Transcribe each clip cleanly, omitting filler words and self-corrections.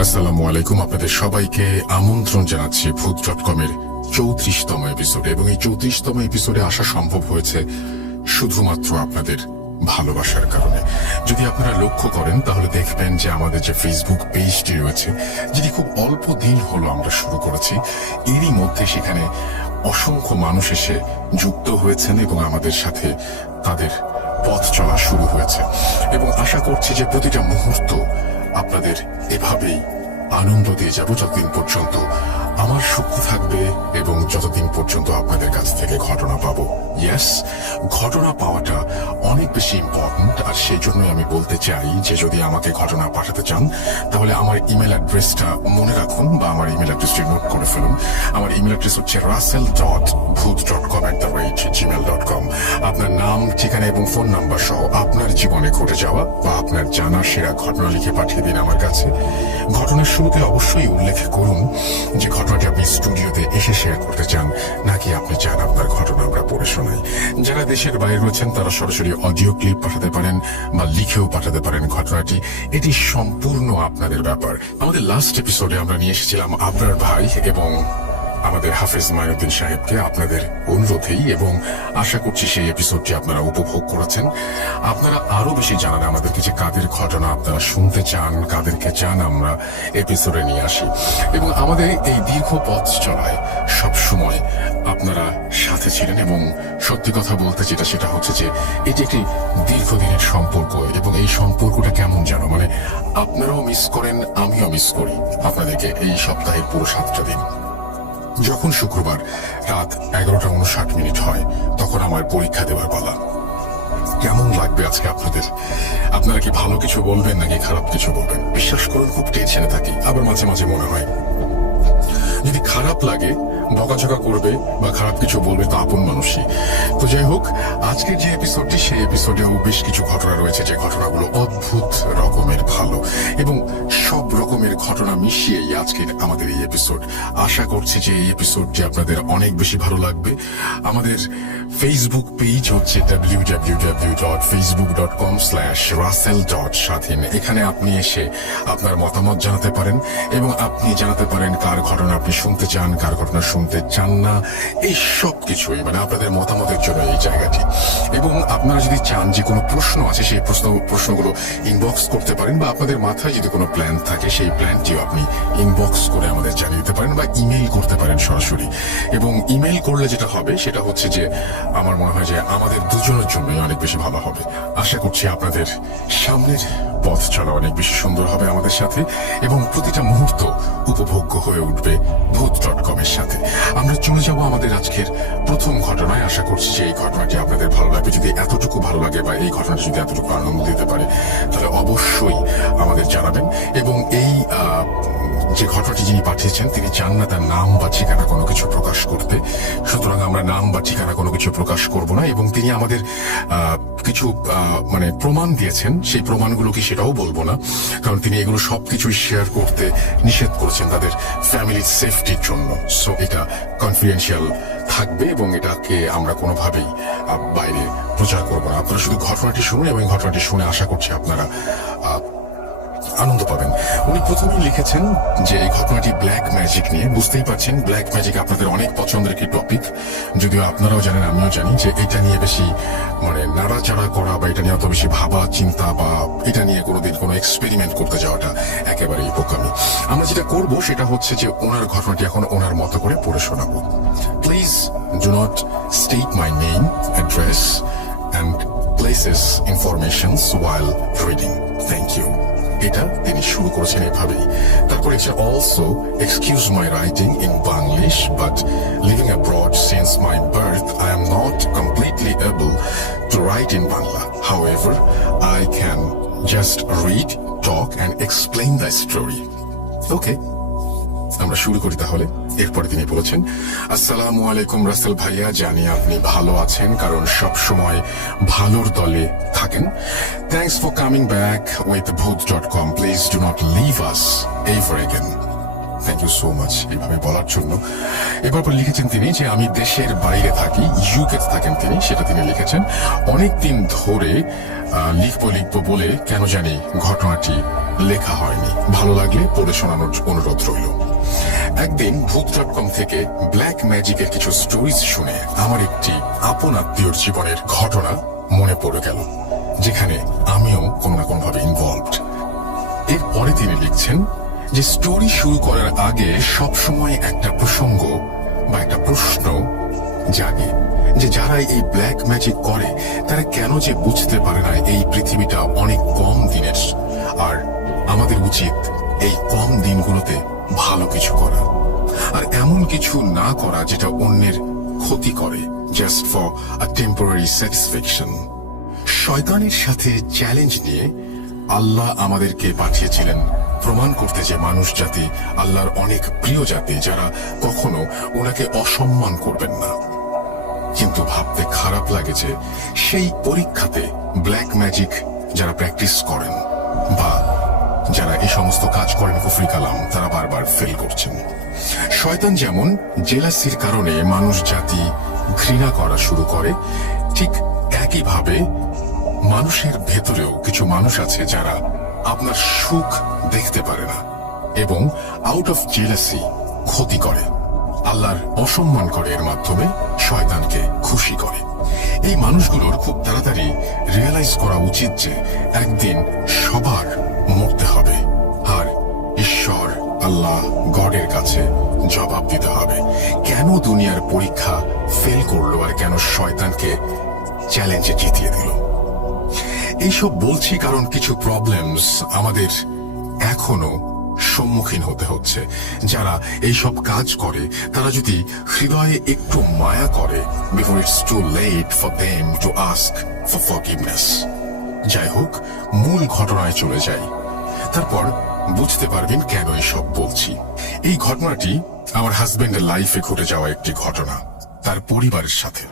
আসসালামু আলাইকুম, আপনাদের সবাইকে আমন্ত্রণ জানাচ্ছি ভূত.com এর 34তম এপিসোডে। এবং এই 34তম এপিসোডে আসা সম্ভব হয়েছে শুধুমাত্র আপনাদের ভালোবাসার কারণে। যদি আপনারা লক্ষ্য করেন তাহলে দেখবেন যে আমাদের যে ফেসবুক পেজটি রয়েছে, যেটি খুব অল্প দিন হলো আমরা শুরু করেছি, এরই মধ্যে সেখানে অসংখ্য মানুষ এসে যুক্ত হয়েছেন এবং আমাদের সাথে তাদের পথ চলা শুরু হয়েছে। এবং আশা করছি যে প্রতিটা মুহূর্ত আপনাদের এভাবেই আনন্দ দিয়ে যাব যতদিন পর্যন্ত আমার শক্তি থাকবে এবং যতদিন পর্যন্ত আপনাদের কাছ থেকে ঘটনা পাবো। ইয়েস, ঘটনা পাওয়াটা অনেক বেশি ইম্পর্টেন্ট। আর সেই জন্যই আমি বলতে চাই যে যদি আমাকে ঘটনা পাঠাতে চান তাহলে আমার ইমেল অ্যাড্রেসটা মনে রাখুন বা আমার ইমেল অ্যাড্রেসটি নোট করে ফেলুন। আমার ইমেল অ্যাড্রেস হচ্ছে russell.booth.com@gmail.com। আপনার নাম, ঠিকানা এবং ফোন নাম্বার সহ আপনার জীবনে ঘটে যাওয়া বা আপনার জানা সেরা ঘটনা লিখে পাঠিয়ে দিন আমার কাছে। ঘটনার শুরুতে অবশ্যই উল্লেখ করুন যে ঘটনাটি আপনি স্টুডিওতে এসে শেয়ার করতে চান, নাকি আপনি চান আপনার ঘটনা আমরা পড়ে শোনাই। যারা দেশের বাইরে রয়েছেন তারা সরাসরি অডিও ক্লিপ পাঠাতে পারেন বা লিখেও পাঠাতে পারেন ঘটনাটি। এটি সম্পূর্ণ আপনাদের ব্যাপার। আমাদের লাস্ট এপিসোডে আমরা নিয়ে এসেছিলাম আবরার ভাই এবং আমাদের হাফেজ মাইনুদ্দিন সাহেবকে আপনাদের অনুরোধেই, এবং আশা করছি সেই এপিসোডটি আপনারা উপভোগ করেছেন। আপনারা আরো বেশি জানান আমাদেরকে যে কাদের ঘটনা আপনারা শুনতে চান, কাদেরকে চান আমরা এপিসোডে নিয়ে আসি। এবং আমাদের এই দীর্ঘ পথ চলায় সব সময় আপনারা সাথে ছিলেন। এবং সত্যি কথা বলতে যেটা সেটা হচ্ছে যে এটি একটি দীর্ঘদিনের সম্পর্ক এবং এই সম্পর্কটা কেমন জানো, মানে আপনারাও মিস করেন, আমিও মিস করি আপনাদেরকে। এই সপ্তাহের পুরো 7টা দিন যখন শুক্রবার রাত 11:59 হয় তখন আমার পরীক্ষা দেওয়ার পালা। কেমন লাগবে আজকে আপনাদের? আপনারা কি ভালো কিছু বলবেন নাকি খারাপ কিছু বলবেন? বিশ্বাস করুন খুব টেনশনে থাকি। আবার মাঝে মাঝে মনে হয় যদি খারাপ লাগে বকাঝকা করবে বা খারাপ কিছু বলবে তো আপন মানুষই। তো যাই হোক, আজকের যে এপিসোডটি সেই এপিসোডেও বেশ কিছু ঘটনা রয়েছে যে ঘটনাগুলো অদ্ভুত রকমের ভালো, এবং সব রকমের ঘটনা মিশিয়েই আজকের আমাদের এই এপিসোড। আশা করছি যে এই এপিসোডটি আপনাদের অনেক বেশি ভালো লাগবে। আমাদের ফেসবুক পেজ হচ্ছে www.facebook.com/russell.স্বাধীন। এখানে আপনি এসে আপনার মতামত জানাতে পারেন এবং আপনি জানাতে পারেন কার ঘটনা আপনি শুনতে চান, কার ঘটনা শুনতে চান না। এই সব কিছুই মানে আপনাদের মতামতের জন্য এই জায়গাটি। এবং আপনারা যদি চান যে কোনো প্রশ্ন আছে সেই প্রশ্নগুলো ইনবক্স করতে পারেন, বা আপনাদের মাথায় যদি কোনো প্ল্যান থাকে সেই প্ল্যানটিও আপনি ইনবক্স করে আমাদের জানিয়ে দিতে পারেন বা ইমেইল করতে পারেন সরাসরি। এবং ইমেইল করলে যেটা হবে সেটা হচ্ছে যে আমার মনে হয় যে আমাদের দুজনের জন্যই অনেক বেশি ভালো হবে। আশা করছি আপনাদের সামনের পথ চলা অনেক বেশি সুন্দর হবে আমাদের সাথে এবং প্রতিটা মুহূর্ত উপভোগ্য হয়ে উঠবে ভূত.com এর সাথে। আমরা চলে যাব আমাদের আজকের প্রথম ঘটনায়। আশা করছি যে এই ঘটনাটি আপনাদের ভালো লাগবে। যদি এতটুকু ভালো লাগে বা এই ঘটনাটি যদি এতটুকু আনন্দ দিতে পারে তাহলে অবশ্যই আমাদের জানাবেন। এবং এই যে ঘটনাটি যিনি পাঠিয়েছেন তিনি চান না তার নাম বা ঠিকানা কোনো কিছু প্রকাশ করতে, সুতরাং আমরা নাম বা ঠিকানা কোনো কিছু প্রকাশ করব না। এবং তিনি আমাদের কিছু মানে প্রমাণ দিয়েছেন, সেই প্রমাণগুলো কি সেটাও বলবো না, কারণ তিনি এগুলো সবকিছুই শেয়ার করতে নিষেধ করেছেন তাদের ফ্যামিলির সেফটির জন্য। সো এটা কনফিডেন্সিয়াল থাকবে এবং এটাকে আমরা কোনোভাবেই বাইরে প্রচার করবো না। আপনারা শুধু ঘটনাটি শুনুন এবং ঘটনাটি শুনে আশা করছি আপনারা আনন্দ পাবেন। উনি প্রথমেই লিখেছেন যে এই ঘটনাটি ব্ল্যাক ম্যাজিক নিয়ে। বুঝতেই পারছেন ব্ল্যাক ম্যাজিক আপনাদের অনেক পছন্দের একটি টপিক, যদিও আপনারাও জানেন আমিও জানি যে এটা নিয়ে বেশি মানে নাড়াচাড়া করা বা এটা নিয়ে অত বেশি ভাবা চিন্তা বা এটা নিয়ে কোনোদিন কোনো এক্সপেরিমেন্ট করতে যাওয়াটা একেবারেই বোকামি। আমরা যেটা করব সেটা হচ্ছে যে ওনার ঘটনাটি এখন ওনার মতো করে পড়ে শোনাবো। Please do not state my name, address and places informations while reading. Thank you. এটা তিনি শুরু করেছেন এভাবেই। তারপরে also excuse my writing in Banglish, but living abroad since my birth I am not completely able to write in Bangla. However I can just read, talk and explain the story. Okay, আমরা শুরু করি তাহলে। এরপরে তিনি বলেছেন, আসসালামু আলাইকুম রাসেল ভাইয়া, জানি আপনি ভালো আছেন কারণ সব সময় ভালোর দলে থাকেন। Thanks for coming back with ভূত.com। Please do not leave us ever again. Thank you so much এইভাবে বলার জন্য। এবার লিখেছেন তিনি যে আমি দেশের বাইরে থাকি, ইউকে থাকেন তিনি, সেটা তিনি লিখেছেন। অনেকদিন ধরে লিখবো বলে কেন জানি ঘটনাটি লেখা হয়নি, ভালো লাগলে পড়ে শোনানোর অনুরোধ রইল। একদিন ভূত.com থেকে ব্ল্যাক ম্যাজিকের কিছু স্টোরিজ শুনে আমার একটি আপন আত্মীয়র জীবনের ঘটনা মনে পড়ে গেল, যেখানে আমিও কোনো না কোনোভাবে ইনভলভড। এরপরে তিনি লিখছেন যে স্টোরি শুরু করার আগে সবসময় একটা প্রসঙ্গ বা একটা প্রশ্ন জাগে যে যারা এই ব্ল্যাক ম্যাজিক করে তারা কেন যে বুঝতে পারে না এই পৃথিবীটা অনেক কম দিনের, আর আমাদের উচিত এই কম দিনগুলোতে ভালো কিছু করা আর এমন কিছু না করা যেটা অন্যের ক্ষতি করে, just for a temporary satisfaction. শয়তানের সাথে চ্যালেঞ্জ নিয়ে আল্লাহ আমাদেরকে পাঠিয়েছিলেন প্রমাণ করতে যে মানুষ জাতি আল্লাহর অনেক প্রিয় জাতি, যারা কখনো ওনাকে অসম্মান করবেন না। কিন্তু ভাবতে খারাপ লাগে যে সেই পরীক্ষাতে ব্ল্যাক ম্যাজিক যারা প্র্যাকটিস করেন বা যারা এই সমস্ত কাজ করেন কুফরি কালাম, তারা বারবার ফেল করছেন। শয়তান যেমন জেলাসির কারণে মানুষ জাতি ঘৃণা করা শুরু করে, ঠিক একইভাবে মানুষের ভেতরেও কিছু মানুষ আছে যারা আপনার সুখ দেখতে পারে না এবং আউট অফ জেলাসি ক্ষতি করে, আল্লাহর অসম্মান করে, এর মাধ্যমে শয়তানকে খুশি করে। এই মানুষগুলোর খুব তাড়াতাড়ি রিয়েলাইজ করা উচিত যে একদিন সবার মরতে হবে আর ঈশ্বর আল্লাহ গডের কাছে জবাব দিতে হবে কেন দুনিয়ার পরীক্ষা ফেল করলো আর কেন শয়তানকে চ্যালেঞ্জে জিতিয়ে দিল। এইসব বলছি কারণ কিছু প্রবলেমস আমাদের এখনো সম্মুখীন হতে হচ্ছে। যারা এইসব কাজ করে তারা যদি হৃদয়ে একটু মায়া করে, before it's too late for them to ask for forgiveness. যাই হোক, মূল ঘটনায় চলে যাই, তারপর বুঝতে পারবেন কেন এইসব বলছি। এই ঘটনাটি আমার হাজবেন্ডের লাইফে ঘটে যাওয়া একটি ঘটনা, তার পরিবারের সাথে।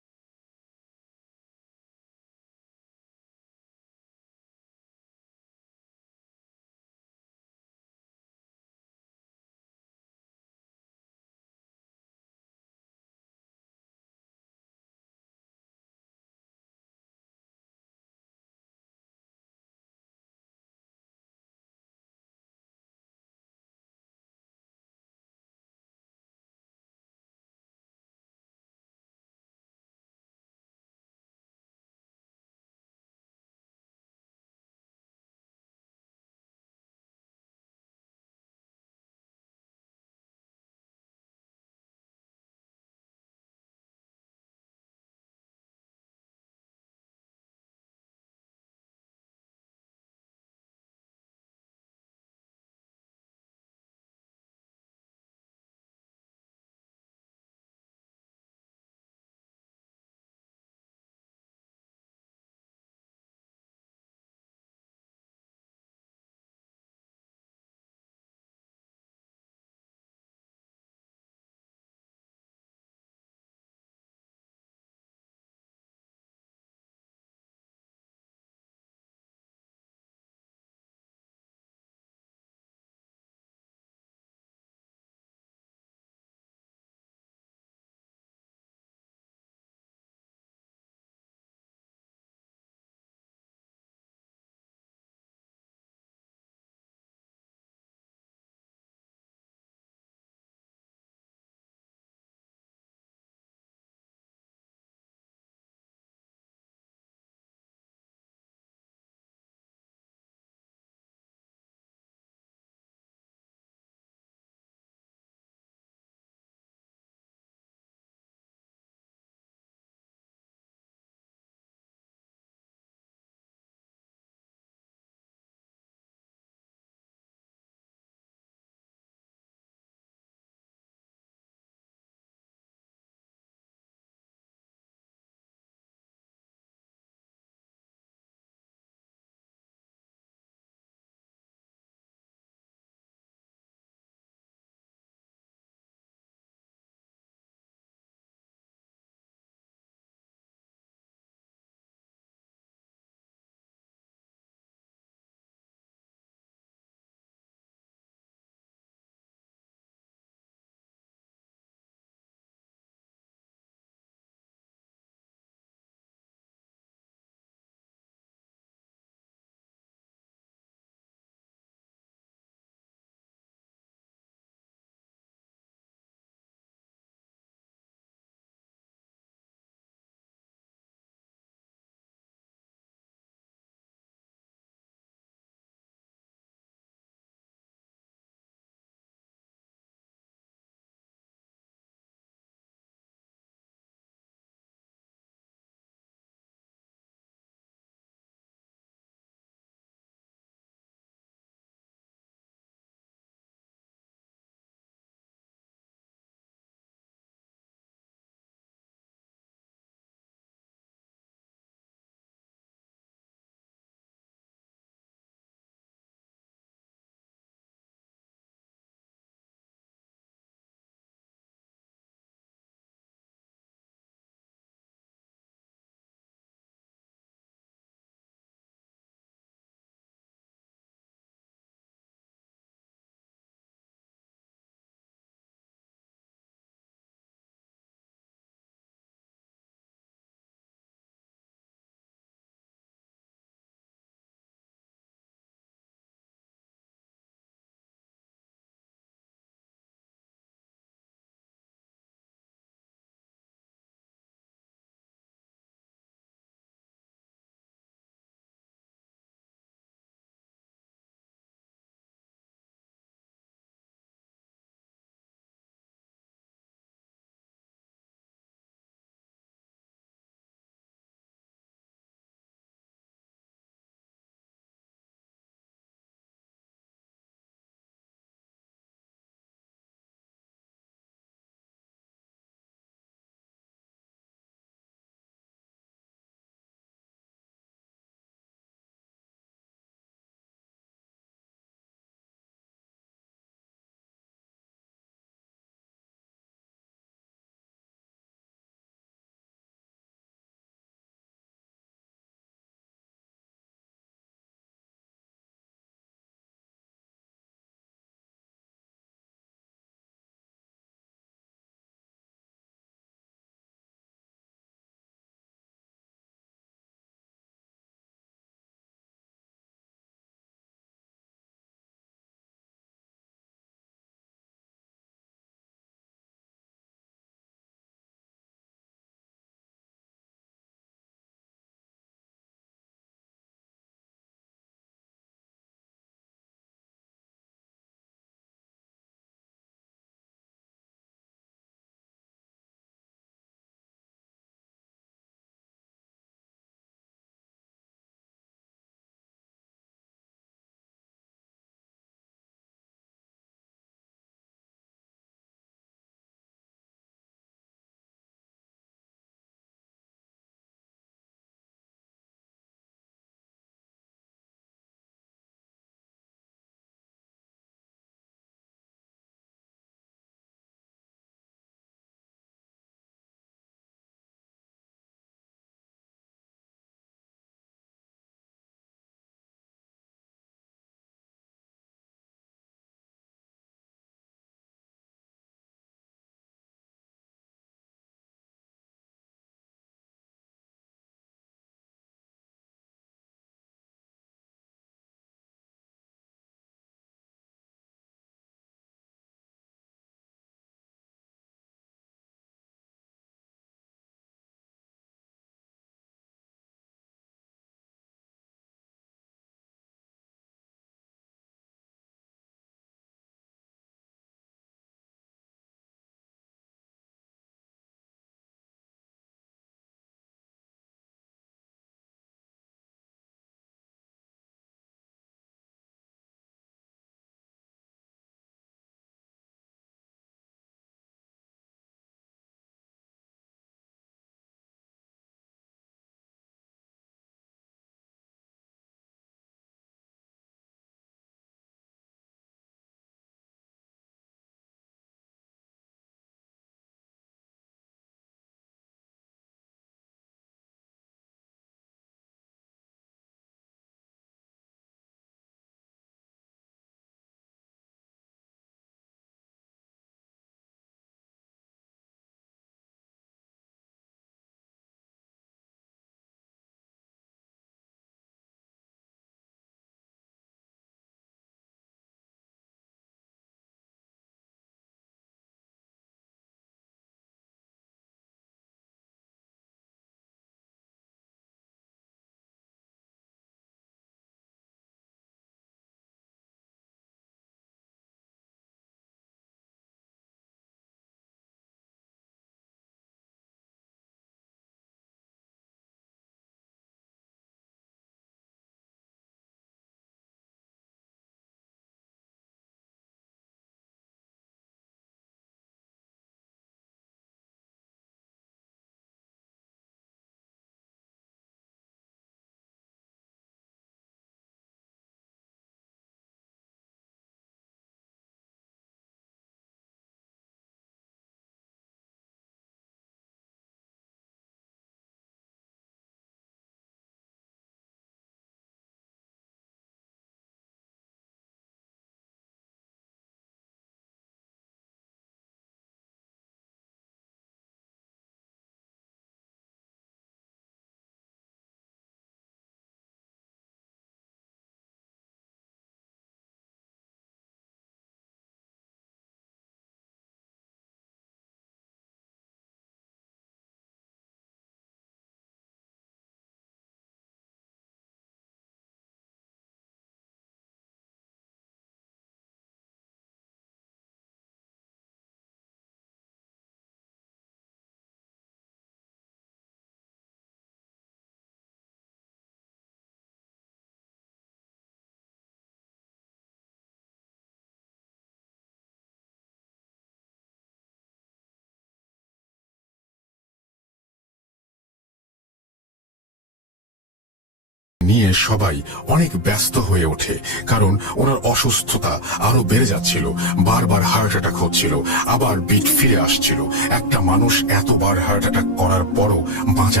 নিয়ে সবাই অনেক ব্যস্ত হয়ে ওঠে, কারণ ওনার অসুস্থতা আরো বেড়ে যাচ্ছিল। বারবার হার্ট অ্যাটাক হচ্ছিল, আবার বিট ফিরে আসছিল। একটা মানুষ এতবার হার্ট অ্যাটাক করার পরও বাঁচা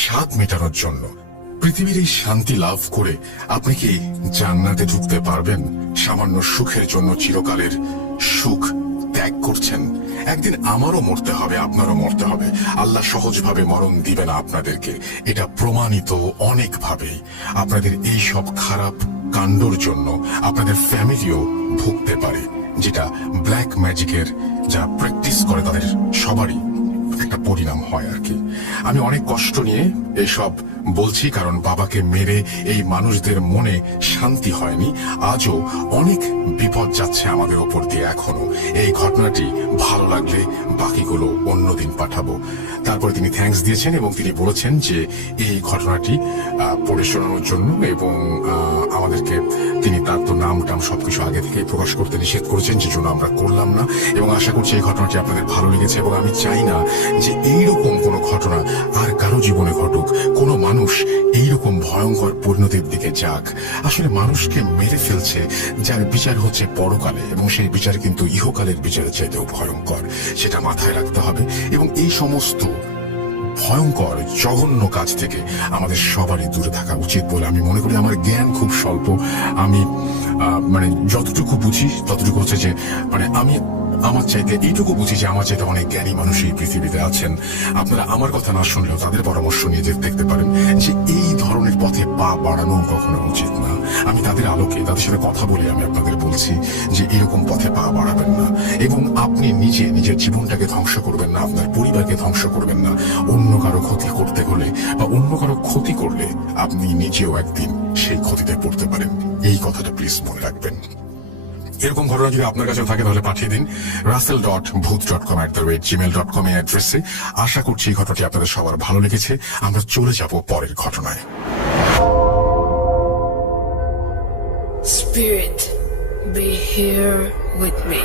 স্বাদ মেটানোর জন্য। পৃথিবীর এই শান্তি লাভ করে আপনি কি জান্নাতে ঢুকতে পারবেন? সামান্য সুখের জন্য চিরকালের সুখ ত্যাগ ত্যাগ করছেন। একদিন আমারও মরতে হবে, আপনারও মরতে হবে। আল্লাহ সহজভাবে মরণ দিবে না আপনাদেরকে, এটা প্রমাণিত অনেকভাবে। আপনাদের এই সব খারাপ কাণ্ডর জন্য আপনাদের ফ্যামিলিও ভুগতে পারে, যেটা ব্ল্যাক ম্যাজিকের যা প্র্যাকটিস করে তাদের সবারই একটা পরিণাম হয় আর কি। আমি অনেক কষ্ট নিয়ে এসব বলছি, কারণ বাবাকে মেরে এই মানুষদের মনে শান্তি হয়নি। আজও অনেক বিপদ যাচ্ছে আমাদের ওপর দিয়ে এখনো। এই ঘটনাটি ভালো লাগলে বাকিগুলো অন্যদিন পাঠাবো। তারপর তিনি থ্যাঙ্কস দিয়েছেন এবং তিনি বলেছেন যে এই ঘটনাটি পড়ে শোনানোর জন্য, এবং আমাদেরকে তিনি তার তো নাম টাম সবকিছু আগে থেকে প্রকাশ করতে নিষেধ করেছেন, যে জন্য আমরা করলাম না। এবং আশা করছি এই ঘটনাটি আপনাদের ভালো লেগেছে, এবং আমি চাই না যে এইরকম কোনো ঘটনা আর কারো জীবনে ঘটুক, কোনো মানুষ এইরকম ভয়ঙ্কর পরিণতির দিকে যাক। আসলে মানুষকে মেরে ফেলছে, যার বিচার হচ্ছে পরকালে, এবং সেই বিচার কিন্তু ইহকালের বিচারের চাইতেও ভয়ঙ্কর, সেটা মাথায় রাখতে হবে। এবং এই সমস্ত ভয়ঙ্কর জঘন্য কাজ থেকে আমাদের সবারই দূরে থাকা উচিত বলে আমি মনে করি। আমার জ্ঞান খুব স্বল্প, আমি মানে যতটুকু বুঝি ততটুকু হচ্ছে যে মানে আমি আমার চাইতে এইটুকু বুঝি যে আমার চাইতে অনেক জ্ঞানী মানুষ এই পৃথিবীতে আছেন। আপনারা আমার কথা না শুনলেও তাদের পরামর্শ নিয়ে দেখতে পারেন যে এই ধরনের পথে পা বাড়ানো কখনো উচিত না। আমি তাদের আলোকে, তাদের সাথে কথা বলে আমি আপনাদের বলছি যে এরকম পথে পা বাড়াবেন না, এবং আপনি নিজে নিজের জীবনটাকে ধ্বংস করবেন না, আপনার পরিবারকে ধ্বংস করবেন না। অন্য কারো ক্ষতি করতে হলে বা অন্য কারো ক্ষতি করলে আপনি নিজেও একদিন সেই ক্ষতিতে পড়তে পারেন। এই কথাটা প্লিজ মনে রাখবেন। এরকম ঘটনা যদি আপনার কাছে থাকে তাহলে পাঠিয়ে দিন russell.booth.com@gmail.com এই অ্যাড্রেসে। আশা করছি এই ঘটনাটি আপনাদের সবার ভালো লেগেছে। আমরা চলে যাব পরের ঘটনায়। Spirit, be here with me.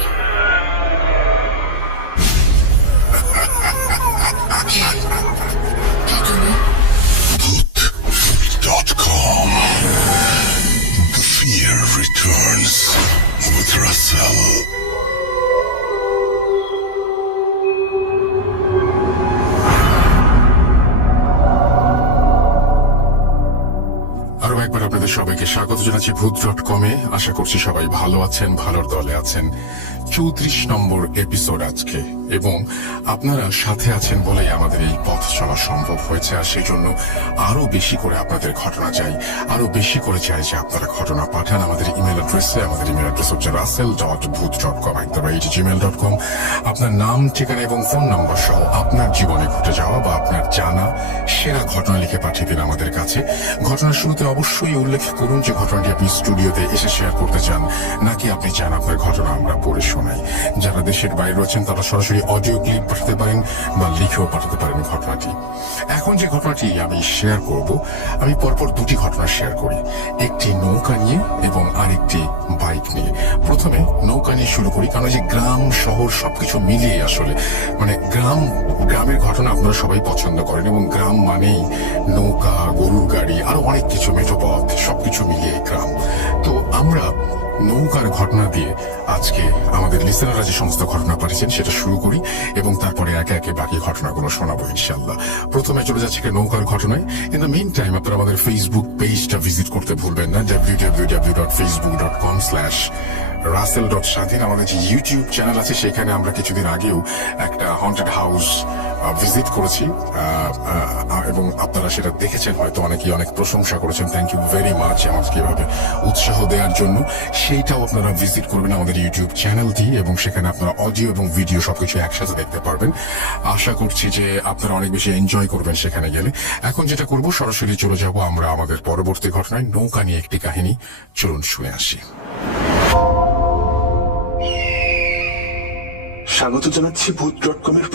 Booth.com. The fear returns with Russell. আরো একবার আপনাদের সবাইকে স্বাগত জানাচ্ছি Booth.com-এ। আশা করছি সবাই ভালো আছেন, ভালোর দলে আছেন। 34 নম্বর এপিসোড আজকে, এবং আপনারা সাথে আছেন বলেই আমাদের এই পথ চলা সম্ভব হয়েছে। আর সেই জন্য আরো বেশি করে আপনাদের ঘটনা চাই, আরো বেশি করে চাই যে আপনারা ঘটনা পাঠান আমাদের ইমেল অ্যাড্রেসে। আমাদের ইমেল অ্যাড্রেস হচ্ছে russell.booth.com@gmail.com। আপনার নাম, ঠিকানা এবং ফোন নাম্বার সহ আপনার জীবনে ঘটে যাওয়া বা আপনার জানা সেরা ঘটনা লিখে পাঠিয়ে দিন আমাদের কাছে। ঘটনার শুরুতে অবশ্যই উল্লেখ করুন যে ঘটনাটি আপনি স্টুডিওতে এসে শেয়ার করতে চান, নাকি আপনি চান আপনার ঘটনা আমরা পড়ে শোনাই। যারা দেশের বাইরে রয়েছেন তারা সরাসরি অডিও ক্লিপ পাঠাতে পারেন বা লিখেও পাঠাতে পারেন ঘটনাটি। এখন যে ঘটনাটি আমি শেয়ার করব, আমি পরপর দুটি ঘটনা শেয়ার করি, একটি নৌকা নিয়ে এবং আরেকটি বাইক নিয়ে। প্রথমে নৌকা নিয়ে শুরু করি, কারণ যে গ্রাম শহর সবকিছু মিলিয়ে আসলে মানে গ্রামের ঘটনা আপনারা সবাই পছন্দ করেন, এবং গ্রাম মানেই নৌকা, গরুর গাড়ি, আরো অনেক কিছু, মেঠোপথ, সবকিছু মিলিয়ে গ্রাম। তো আমরা নৌকার ঘটনা দিয়ে আজকে আমাদের লিসেনাররা যে সমস্ত ঘটনা পাঠিয়েছেন সেটা শুরু করি, এবং তারপরে একে একে বাকি ঘটনাগুলো শোনাবো ইনশাল্লাহ। প্রথমে চলে যাচ্ছে নৌকার ঘটনায়। ইন দ্য মিন টাইম আপনারা আমাদের ফেসবুক পেজটা ভিজিট করতে ভুলবেন না, www.facebook.com/russell.স্বাধীন। আমাদের যে ইউটিউব চ্যানেল আছে সেখানে আমরা কিছুদিন আগেও একটা হন্টেড হাউস ভিজিট করেছি, এবং আপনারা সেটা দেখেছেন হয়তো, অনেকেই অনেক প্রশংসা করেছেন। থ্যাংক ইউ ভেরি মাচ আমাদেরকে এভাবে উৎসাহ দেওয়ার জন্য। সেইটাও আপনারা ভিজিট করবেন আমাদের ইউটিউব চ্যানেলটি, এবং সেখানে আপনারা অডিও এবং ভিডিও সবকিছু একসাথে দেখতে পারবেন। আশা করছি যে আপনারা অনেক বেশি এনজয় করবেন সেখানে গেলে। এখন যেটা করব, সরাসরি চলে যাব আমরা আমাদের পরবর্তী ঘটনায়। নৌকা নিয়ে একটি কাহিনী, চলুন শুনে আসি। স্বাগত জানাচ্ছি Booth.com-এর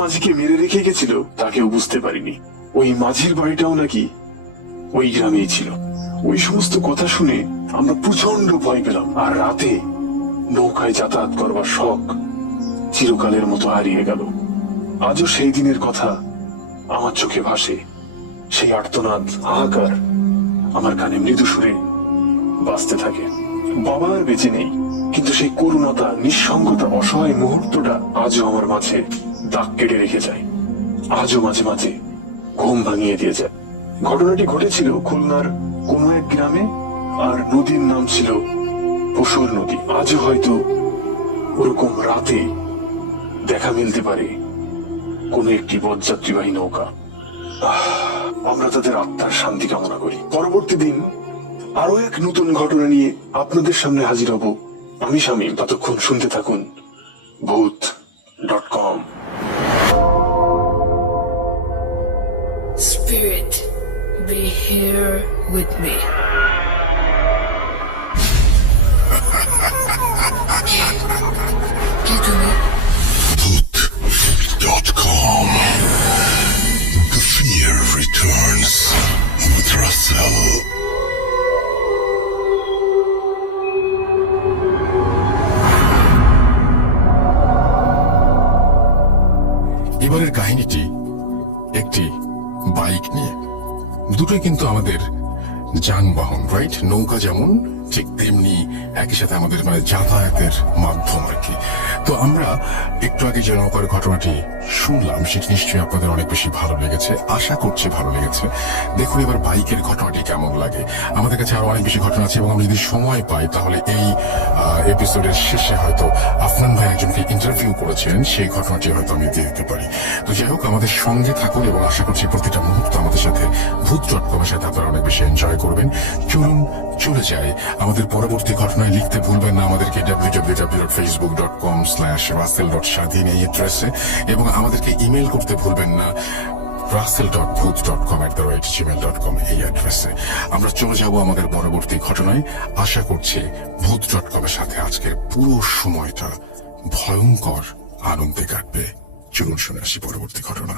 মাঝিকে মেরে রেখে গেছিল তা কেউ বুঝতে পারিনি। ওই মাঝির বাড়িটাও নাকি ওই গ্রামেই ছিল। ওই সমস্ত কথা শুনে আমরা প্রচন্ড ভয় পেলাম, আর রাতে নৌকায় যাতায়াত করবার শখ চিরকালের মতো হারিয়ে গেল। আজও সেই দিনের কথা আমার চোখে ভাসে। সেই আর্তনাদ, হাহাকার আমার কানে মৃদু সুরে বাজতে থাকে। বাবা আর বেঁচে নেই, কিন্তু সেই করুণতা, নিঃসঙ্গতা, অসহায় মুহূর্তটা আজও আমার মাঝে দাগ কেটে রেখে যায়। আজও মাঝে মাঝে ঘুম ভাঙিয়ে দিয়ে যায়। ঘটনাটি ঘটেছিল খুলনার কোনো এক গ্রামে, আর নদীর নাম ছিল পশুর নদী। আজও হয়তো ওরকম রাতে দেখা মিলতে পারে কোনো একটি পথযাত্রীবাহী নৌকা। আমরা তাদের আত্মার শান্তি কামনা করি। পরবর্তী দিন আরো এক নতুন ঘটনা নিয়ে আপনাদের সামনে হাজির হব আমি, শামীম। ততক্ষণ শুনতে থাকুন ভূত.com। Spirit, be here with me. কে তুমি? Voot.com. The fear returns with Russell. এবারের কাহিনীটি একটি বাইক নিয়ে। দুটোই কিন্তু আমাদের যানবাহন, রাইট? নৌকা যেমন, ঠিক তেমনি একই সাথে আমাদের মানে যাতায়াতের মাধ্যম আর কি। তো আমরা একটু আগে যে নৌকার ঘটনাটি শুনলাম সেটি নিশ্চয়ই আপনাদের অনেক বেশি ভালো লেগেছে, আশা করছি ভালো লেগেছে। দেখুন এবার বাইকের ঘটনাটি কেমন লাগে। আমাদের কাছে আরো অনেক বেশি ঘটনা আছে এবং আমরা যদি সময় পাই তাহলে এই এপিসোডের শেষে হয়তো আফনান ভাই একজনকে ইন্টারভিউ করেছেন, সেই ঘটনাটি হয়তো আমি দিয়ে দিতে পারি। তো যাই হোক, আমাদের সঙ্গে থাকুন এবং আশা করছি প্রতিটা মুহূর্ত আমাদের সাথে ভূত.com এর সাথে আপনারা অনেক বেশি এনজয় করবেন। চলুন চলে যাই আমাদের পরবর্তী ঘটনায়। লিখতে ভুলবেন না আমাদেরকে www.facebook.com/russell.স্বাধীন এই অ্যাড্রেসে, এবং আমাদেরকে ইমেল করতে ভুলবেন না russell.booth.com@gmail.com এই অ্যাড্রেসে। আমরা চলে যাব আমাদের পরবর্তী ঘটনায়। আশা করছি ভূত.com এর সাথে আজকের পুরো সময়টা ভয়ঙ্কর আনন্দে কাটবে। চলুন শুনে আসি পরবর্তী ঘটনা।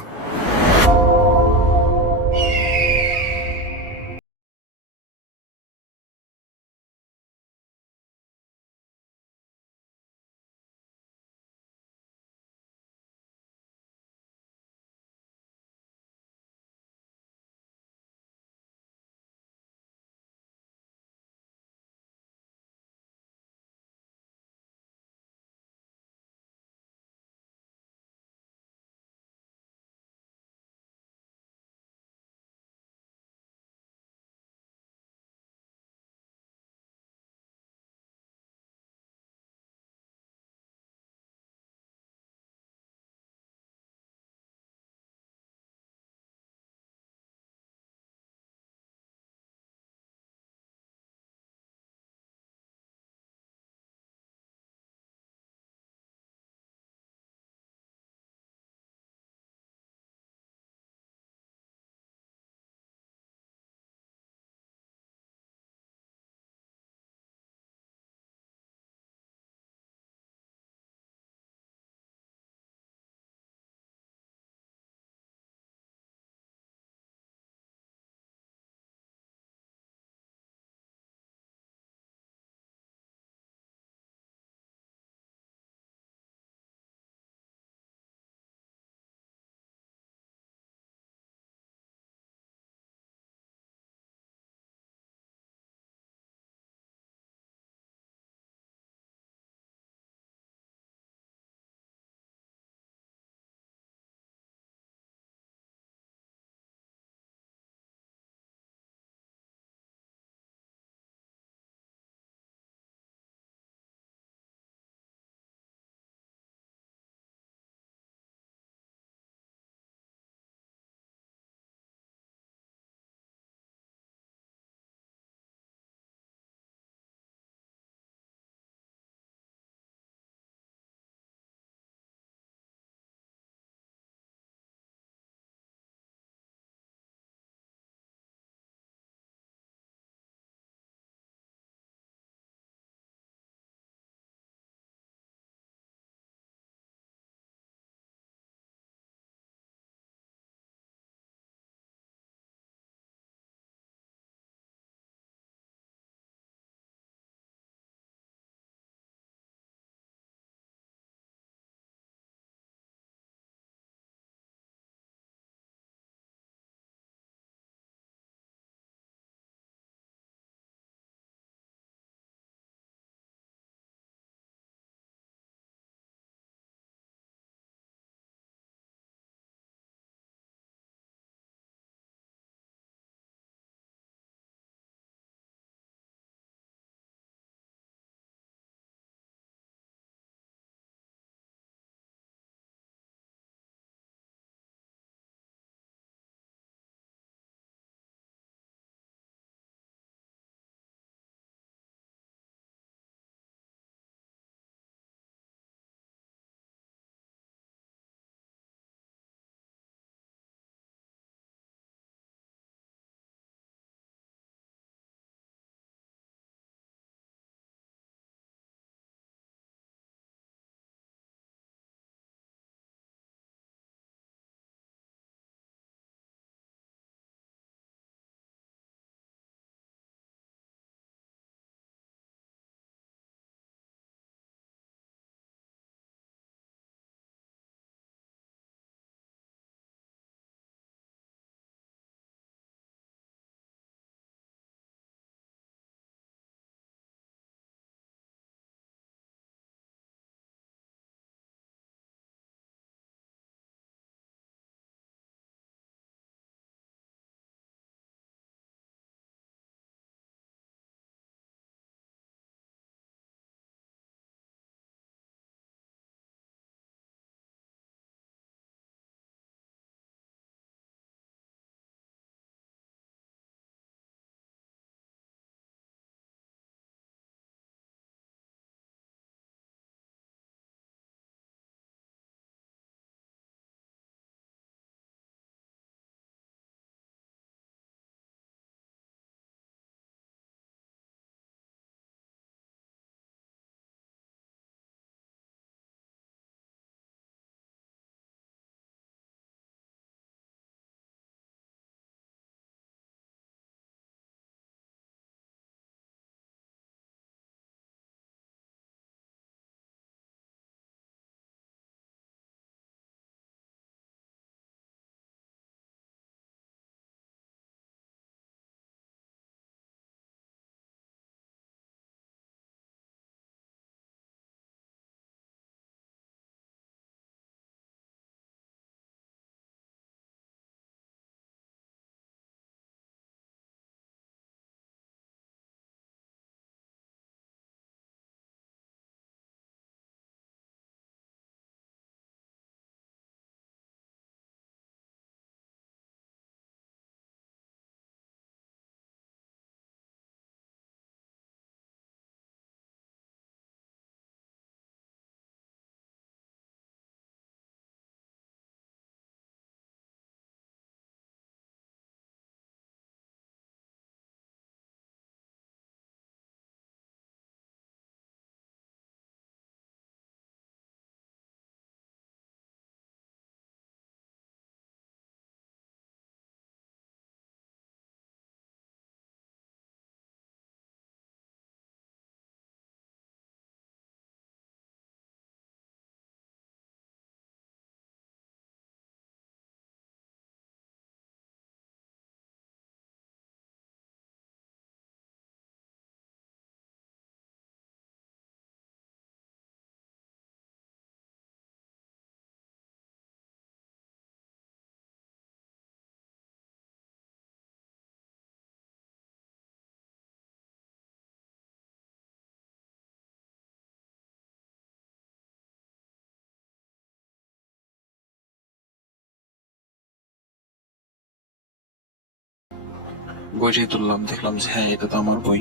বইটি তুললাম, দেখলাম যে হ্যাঁ, এটা তো আমার বই।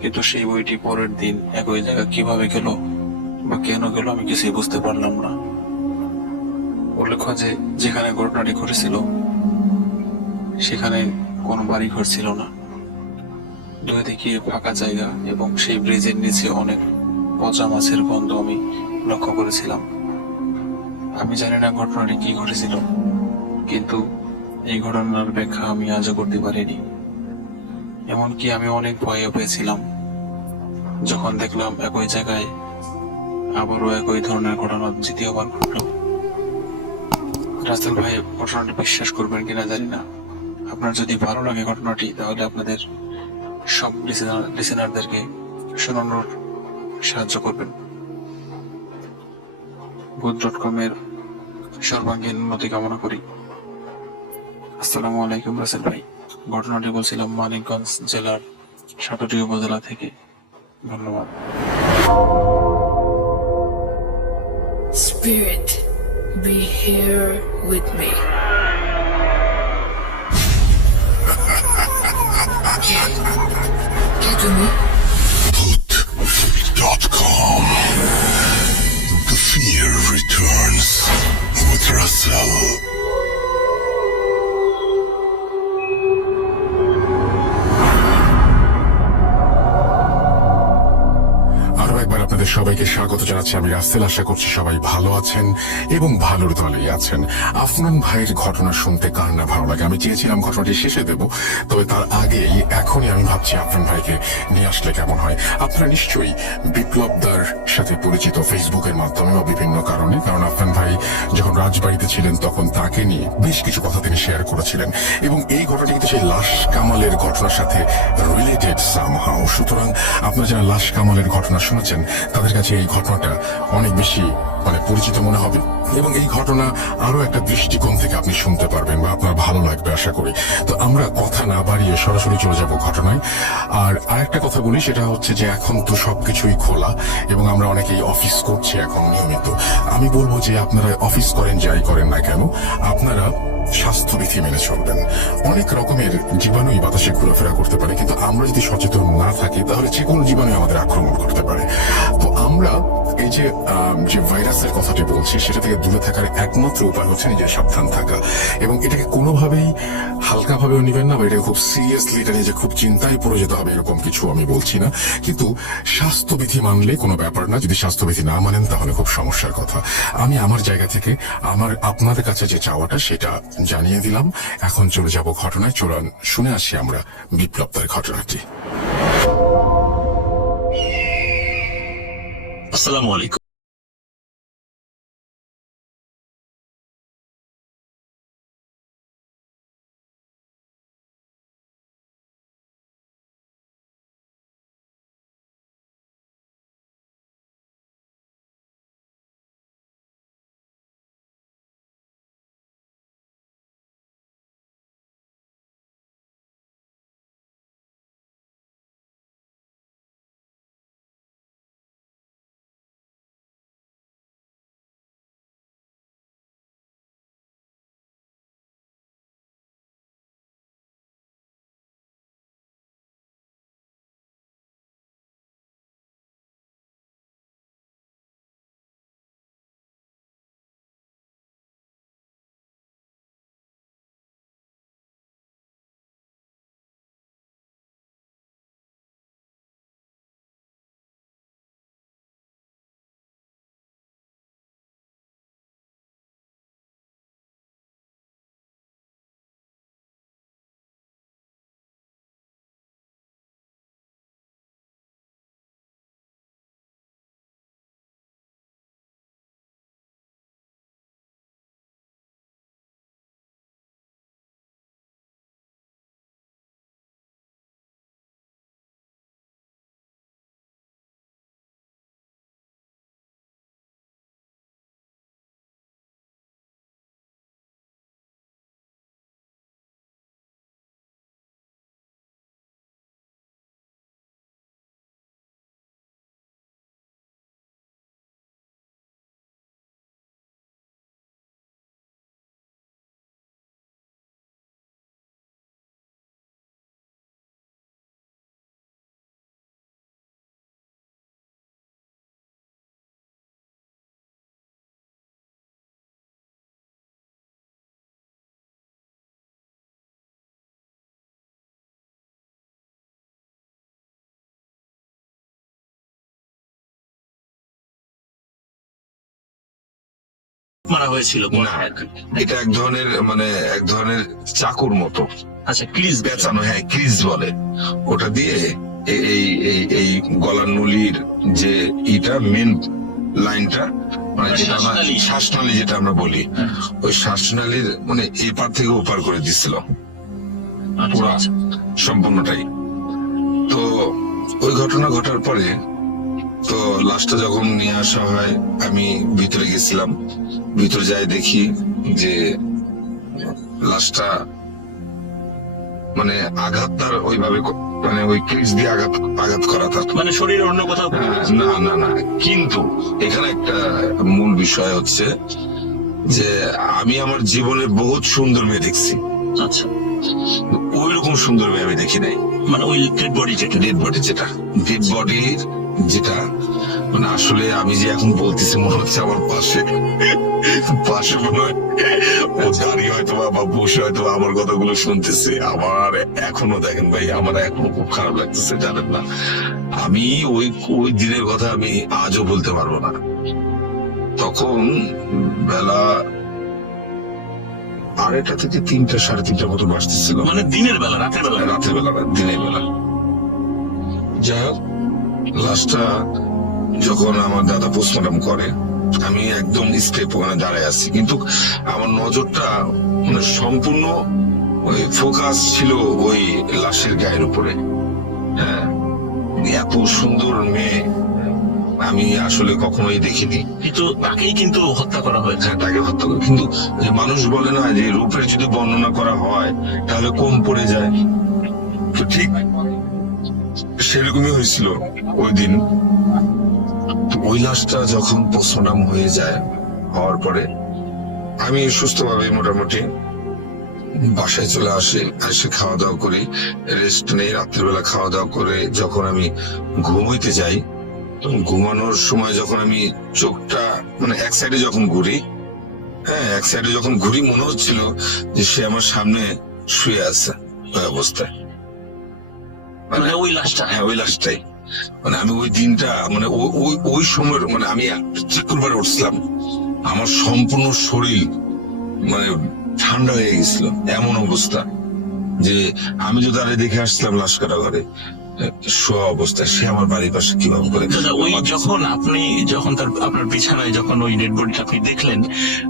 কিন্তু সেই বইটি পরের দিন একই জায়গায় কিভাবে গেল বা কেন গেল আমি কিছুই বুঝতে পারলাম না। উল্লেখ্য যে যেখানে ঘটনাটি ঘটেছিল সেখানে কোনো বাড়ি ঘর ছিল না, দুই দিকে ফাঁকা জায়গা এবং সেই ব্রিজের নিচে অনেক পচা মাছের গন্ধ আমি লক্ষ্য করেছিলাম। আমি জানি না ঘটনাটি কি ঘটেছিল, কিন্তু এই ঘটনার ব্যাখ্যা আমি আজও করতে পারিনি। এমনকি আমি অনেক ভয়ে পেয়েছিলাম যখন দেখলাম একই জায়গায় আবারও একই ধরনের ঘটনা দ্বিতীয়বার ঘটল। রাসেল ভাই, ঘটনাটি বিশ্বাস করবেন কিনা জানি না। আপনার যদি ভালো লাগে ঘটনাটি, তাহলে আপনাদের সব লিসেনারদেরকে শোনানোর সাহায্য করবেন। ভূত.com এর সর্বাঙ্গীন উন্নতি কামনা করি। আসসালামু আলাইকুম রাসেল ভাই। ঘটনাটি বলছিলাম মানিকগঞ্জ জেলার সাতটি উপজেলা থেকে। ধন্যবাদ। Spirit, be here with me. Get to me. Put.com. The fear returns with Russell. আরো একবার আপনাদের সবাইকে স্বাগত জানাচ্ছি। আমি রাসেল। আশা করছি সবাই ভালো আছেন এবং ভালোর দলেই আছেন। আফনান ভাইয়ের ঘটনা শুনতে কার না ভালো লাগে। আমি চেয়েছিলাম ঘটনাটি শেষে দেব, তবে তার আগেই এখনই আমি ভাবছি আফনান ভাইকে নিয়ে আসলে কেমন হয়। আপনারা নিশ্চয়ই বিপ্লবদার সাথে পরিচিত ফেসবুকের মাধ্যমে বা বিভিন্ন কারণে, কারণ আফনান ভাই যখন রাজবাড়িতে ছিলেন তখন তাকে নিয়ে বেশ কিছু কথা তিনি শেয়ার করেছিলেন এবং এই ঘটনাটি কিন্তু সেই লাশ কামালের ঘটনার সাথে রিলেটেড সামহাও। সুতরাং আপনারা যারা লাশ কামালের ঘটনা শুনেছেন তাদের কাছে এই ঘটনাটা অনেক বেশি পরিচিত মনে হবে এবং এই ঘটনা আরো একটা দৃষ্টিকোণ থেকে আপনি শুনতে পারবেন বা আপনার ভালো লাগবে আশা করি। তো আমরা কথা না বাড়িয়ে সরাসরি চলে যাব ঘটনায়। আর আরেকটা কথা বলি, সেটা হচ্ছে যে এখন তো সবকিছুই খোলা এবং আমরা অনেকেই অফিস করছি এখন নিয়মিত। আমি বলবো যে আপনারা অফিস করেন যাই করেন না কেন, আপনারা স্বাস্থ্যবিধি মেনে চলবেন। অনেক রকমের জীবাণুই বাতাসে ঘোরাফেরা করতে পারে, কিন্তু আমরা যদি সচেতন না থাকি তাহলে যে কোনো জীবাণু আমাদের আক্রমণ করতে পারে। তো আমরা এই যে ভাইরাসের কথাটি বলছি, সেটা থেকে দূরে থাকার একমাত্র উপায় হচ্ছে নিজের সাবধান থাকা এবং এটাকে কোনোভাবেই হালকাভাবেও নিবেন না বা এটাকে খুব সিরিয়াসলি এটা নিয়ে যে খুব চিন্তায় পড়ে যেতে হবে এরকম কিছু আমি বলছি না। কিন্তু স্বাস্থ্যবিধি মানলে কোনো ব্যাপার না, যদি স্বাস্থ্যবিধি না মানেন তাহলে খুব সমস্যার কথা। আমি আমার জায়গা থেকে আপনাদের কাছে যে চাওয়াটা সেটা জানিয়ে দিলাম। এখন চলে যাব ঘটনায়। চলুন শুনে আসি আমরা বিপ্লবদার ঘটনাটি। আসসালামু আলাইকুম। মারা হয়েছিল না, এটা এক ধরনের মানে এক ধরনের চাকুর মতো আচ্ছা, ক্রিজ বেচানো, হ্যাঁ ক্রিজ বলে, ওটা দিয়ে এই এই এই গলার নলির যে ইটা মেন লাইনটা মানে যেটা আমরা শ্বাসনালী। শ্বাসনালী যেটা আমরা বলি, ওই শ্বাসনালীর মানে এপার থেকে ওপার করে দিছিল পুরা সম্পূর্ণটাই। তো ওই ঘটনা ঘটার পরে তো লাশটা যখন নিয়ে আসা হয় আমি ভিতরে গেছিলাম, ভিতরে যাই দেখি যে লাশটা মানে আঘাত তার ওইভাবে মানে ওই ক্রিজ দিয়ে আঘাত করা তার মানে শরীরের অন্য কোথাও না না না, কিন্তু এখানে একটা মূল বিষয় হচ্ছে যে আমি আমার জীবনে বহুত সুন্দর মেয়ে দেখছি, আচ্ছা, ওই রকম সুন্দর মেয়ে আমি দেখি নাই। মানে ওই ডেড বডি যেটা ডেড বডি যেটা মানে আসলে আমি যে এখন বলতেছি মনে হচ্ছে আমার পাশে মনে হয় ও দাঁড়িয়ে হয়তো বা বসে হয়তো আমার কথাগুলো শুনতেছে। আমার এখনো দেখেন ভাই, আমার এখনো খুব খারাপ লাগতেছে, জানেন না, আমি ওই দিনের কথা আমি আজও বলতে পারবো না। তখন বেলা 2:30 থেকে 3টা 3:30 মতো বাজতেছিল, মানে দিনের বেলা, রাতের বেলা? রাতের বেলা না, দিনের বেলা। যাই হোক, লাশটা যখন আমার দাদা পোস্টমর্টম করে আমি একদম স্টেপ ওখানে দাঁড়ায় আছি, কিন্তু আমার নজরটা মানে সম্পূর্ণ ওই ফোকাস ছিল ওই লাশের গায়ের উপরে। হ্যাঁ, এত সুন্দর মেয়ে আমি আসলে কখনোই দেখিনি। কিন্তু তাকেই কিন্তু হত্যা করা হয়েছে। হ্যাঁ, তাকে হত্যা করে, কিন্তু যে মানুষ বলে না যে রূপের যদি বর্ণনা করা হয় তাহলে কম পড়ে যায়, তো ঠিক সেরকমই হয়েছিল ওই দিন। তো ওই লাশটা যখন পোস্টমর্টম হয়ে যায়, হওয়ার পরে আমি সুস্থভাবে মোটামুটি বাসায় চলে এসে খাওয়া দাওয়া করি, রেস্ট নেই, রাত্রিবেলা খাওয়া দাওয়া করে যখন আমি ঘুমাইতে যাই, তখন ঘুমানোর সময় যখন আমি চোখটা মানে এক সাইডে যখন ঘুরি, হ্যাঁ এক সাইডে যখন ঘুরি মনে হচ্ছিল যে সে আমার সামনে শুয়ে আছে ওই অবস্থায়, মানে ওই লাশটা? হ্যাঁ ওই লাশটাই। মানে আমি ওই দিনটা মানে ওই সময়ের মানে আমি চিকুরবার উঠছিলাম, আমার সম্পূর্ণ শরীর মানে ঠান্ডা হয়ে গেছিল, এমন অবস্থা যে আমি তো তারে দেখে আসছিলাম লাশ কাটা ঘরে শোয়া অবস্থায়, সে আমার বাড়ির পাশে কিভাবে করে। দাদা, ওই যখন আপনার বিছানায় যখন ওই ডেড বডিটা আপনি দেখলেন,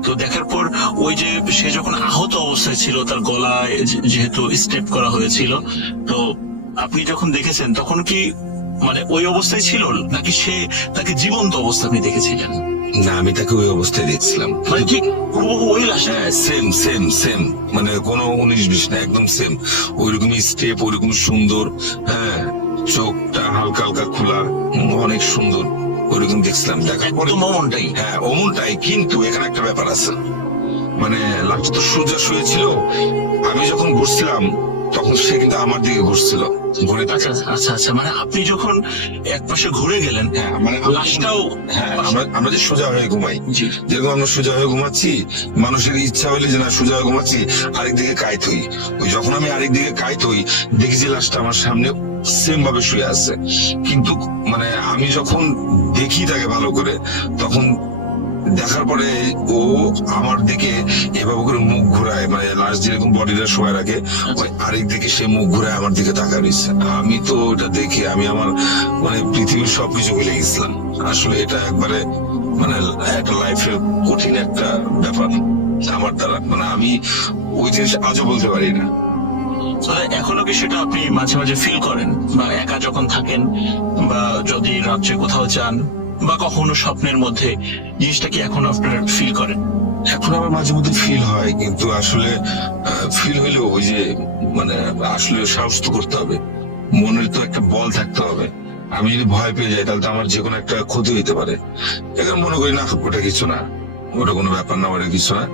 তো দেখার পর ওই যে সে যখন আহত অবস্থায় ছিল, তার গলায় যেহেতু স্টেপ করা হয়েছিল, তো আপনি যখন দেখেছেন তখন কি মানে ওই অবস্থায় ছিল নাকি তাকে জীবন্ত অবস্থা আপনি দেখেছিলেন? না, আমি তাকে ওই অবস্থায় দেখছিলাম, মানে ঠিক ওই লাশ? হ্যাঁ সেম মানে কোনো 19-20 না, একদম সেম, ওইরকমই স্টেপ, ওইরকম সুন্দর, হ্যাঁ চোখটা হালকা হালকা খোলা, অনেক সুন্দর, ওইরকম দেখছিলাম। দেখার পরে একদম অমনটাই? হ্যাঁ অমনটাই, কিন্তু এখানে একটা ব্যাপার আছে, মানে লাশটা তো সোজা শুয়েছিল, আমি যখন ঘুরছিলাম তখন সে কিন্তু আমার দিকে ঘুরছিল, ঘুরে আচ্ছা আচ্ছা আচ্ছা, মানে আপনি যখন এক পাশে ঘুরে গেলেন, হ্যাঁ মানে লাশটাও? হ্যাঁ, আমরা যে সোজা হয়ে ঘুমাই, জি। যেরকম আমরা সোজা হয়ে ঘুমাচ্ছি, মানুষের ইচ্ছা হইলে যে না সোজা হয়ে ঘুমাচ্ছি, আরেকদিকে কাইত হই, ওই যখন আমি আরেকদিকে কাইত হই দেখি যে লাশটা আমার সামনে সেম ভাবে শুয়ে আছে, কিন্তু মানে আমি যখন দেখি তাকে ভালো করে, তখন দেখার পরে ও আমার দিকে এভাবে করে মুখ ঘুরায়, মানে লাশ যেরকম বডিটা শোয়া রাখে ওই আরেক দিকে সে মুখ ঘুরায় আমার দিকে তাকায় রয়েছে। আমি তো ওটা দেখে আমি আমার মানে পৃথিবীর সবকিছু ভুলে গেছিলাম। আসলে এটা একবারে মানে একটা লাইফের কঠিন একটা ব্যাপার আমার দ্বারা, মানে আমি ওই জিনিস আজও বলতে পারি না। এখনো কি সেটা আপনি মাঝে মাঝে ফিল করেন, বা একা যখন থাকেন, বা যদি রাত্রে কোথাও যান, বা কখনো স্বপ্নের মধ্যে, জিনিসটা কি এখন আপনার ফিল করেন? এখন আমার মাঝে মধ্যে ফিল হয়, কিন্তু আসলে ফিল হইলেও ওই যে মানে আসলে সাহস তো করতে হবে, মনের তো একটা বল থাকতে হবে। আমি যদি ভয় পেয়ে যাই তাহলে তো আমার যে কোনো একটা ক্ষতি হইতে পারে, এখন মনে করি না ওটা কিছু না, ওটা কোনো ব্যাপার না, ওটা কিছু না।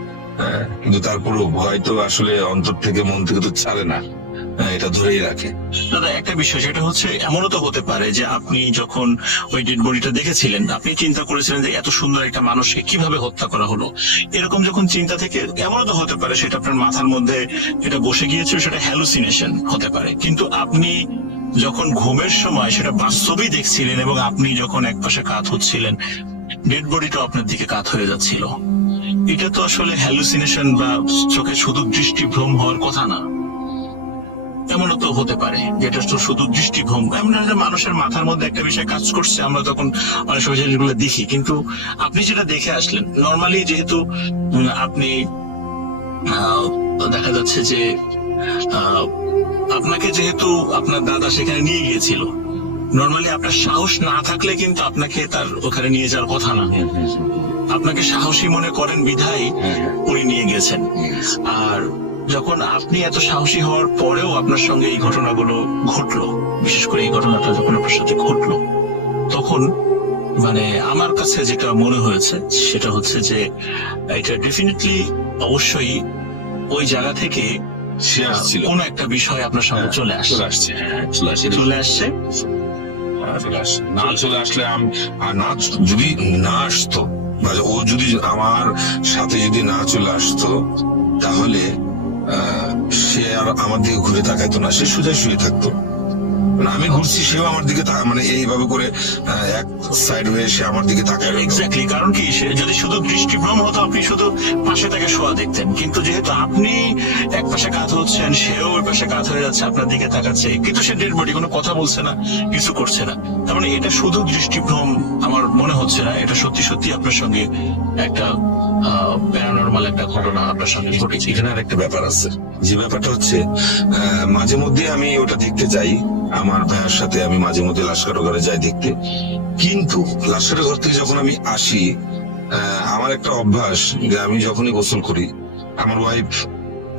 কিন্তু তারপরেও ভয় তো আসলে অন্তর থেকে মন থেকে তো ছাড়ে না, এটা ধরেই রাখে। দাদা, একটা বিষয় সেটা হচ্ছে, এমনও তো হতে পারে যে আপনি যখন ওই ডেড বডিটা দেখেছিলেন আপনি চিন্তা করেছিলেন যে এত সুন্দর একটা মানুষকে কিভাবে হত্যা করা হলো, এরকম যখন চিন্তা থেকে এমনও তো হতে পারে সেটা আপনার মাথার মধ্যে এটা বসে গিয়েছিল, সেটা হ্যালুসিনেশন হতে পারে, কিন্তু আপনি যখন ঘুমের সময় সেটা বাস্তবেই দেখছিলেন, এবং আপনি যখন একপাশে কাত হচ্ছিলেন ডেড বডিটাও আপনার দিকে কাত হয়ে যাচ্ছিল, এটা তো আসলে হ্যালুসিনেশন বা চোখে শুধু দৃষ্টিভ্রম হওয়ার কথা না। এমনও তো হতে পারে যেটা তো শুধু দৃষ্টিভ্রম, এমন একটা মানুষের মাথার মধ্যে একটা বিষয় কাজ করছে, আমরা তখন অনেক সময় জিনিসগুলো দেখি। কিন্তু আপনি যেটা দেখে আসলেন, নর্মালি যেহেতু আপনি দেখা যাচ্ছে যে আপনাকে যেহেতু আপনার দাদা সেখানে নিয়ে গিয়েছিল, নর্মালি আপনার সাহস না থাকলে কিন্তু আপনাকে তার ওখানে নিয়ে যাওয়ার কথা না। আপনাকে সাহসী মনে করেন বিধায় উনি নিয়ে গেছেন। আর যখন আপনি এত সাহসী হওয়ার পরেও আপনার সঙ্গে এই ঘটনাগুলো ঘটলো, বিশেষ করে এই ঘটনাটা যখন আপনার সাথে ঘটলো, তখন মানে আমার কাছে যেটা মনে হয়েছে সেটা হচ্ছে যে এটা ডেফিনেটলি অবশ্যই ওই জায়গা থেকে সে আসছিল, কোন একটা বিষয় আপনার সামনে চলে আসছে। চলে আসছে। না চলে আসলে আর না যদি না আসতো, মানে ও যদি আমার সাথে যদি না চলে আসতো, তাহলে সে আর আমার দিকে ঘুরে তাকাইতো না, সে সোজা শুয়ে থাকতো। মানে আমি ঘুরছি, সেও আমার দিকে মানে এইভাবে করে এক সাইড হয়ে সে আমার দিকে তাকায়। এক্স্যাক্টলি, কারণ কি সে যদি শুধু দৃষ্টিভ্রম হতো আপনি শুধু পাশে তাকে শোয়া দেখতেন, কিন্তু যেহেতু আপনি এক পাশে কাত হচ্ছেন, সেও ওই পাশে কাত হয়ে যাচ্ছে, আপনার দিকে তাকাচ্ছে, কিন্তু সে ডেড বডি, কোনো কথা বলছে না, কিছু করছে না। তার মানে এটা শুধু দৃষ্টিভ্রম আমার মনে হচ্ছে না, এটা সত্যি সত্যি আপনার সঙ্গে একটা প্যারানরমাল একটা ঘটনা আপনার সঙ্গে ঘটেছে। এখানে আর একটা ব্যাপার আছে, যে ব্যাপারটা হচ্ছে মাঝে মধ্যে আমি ওটা দেখতে যাই, আমার ভাইয়ের সাথে আমি মাঝে মধ্যে লাশকাটা ঘরে যাই দেখতে। কিন্তু লাশকাটা ঘর থেকে যখন আমি আসি, আমার একটা অভ্যাস যে আমি যখনই গোসল করি, আমার ওয়াইফ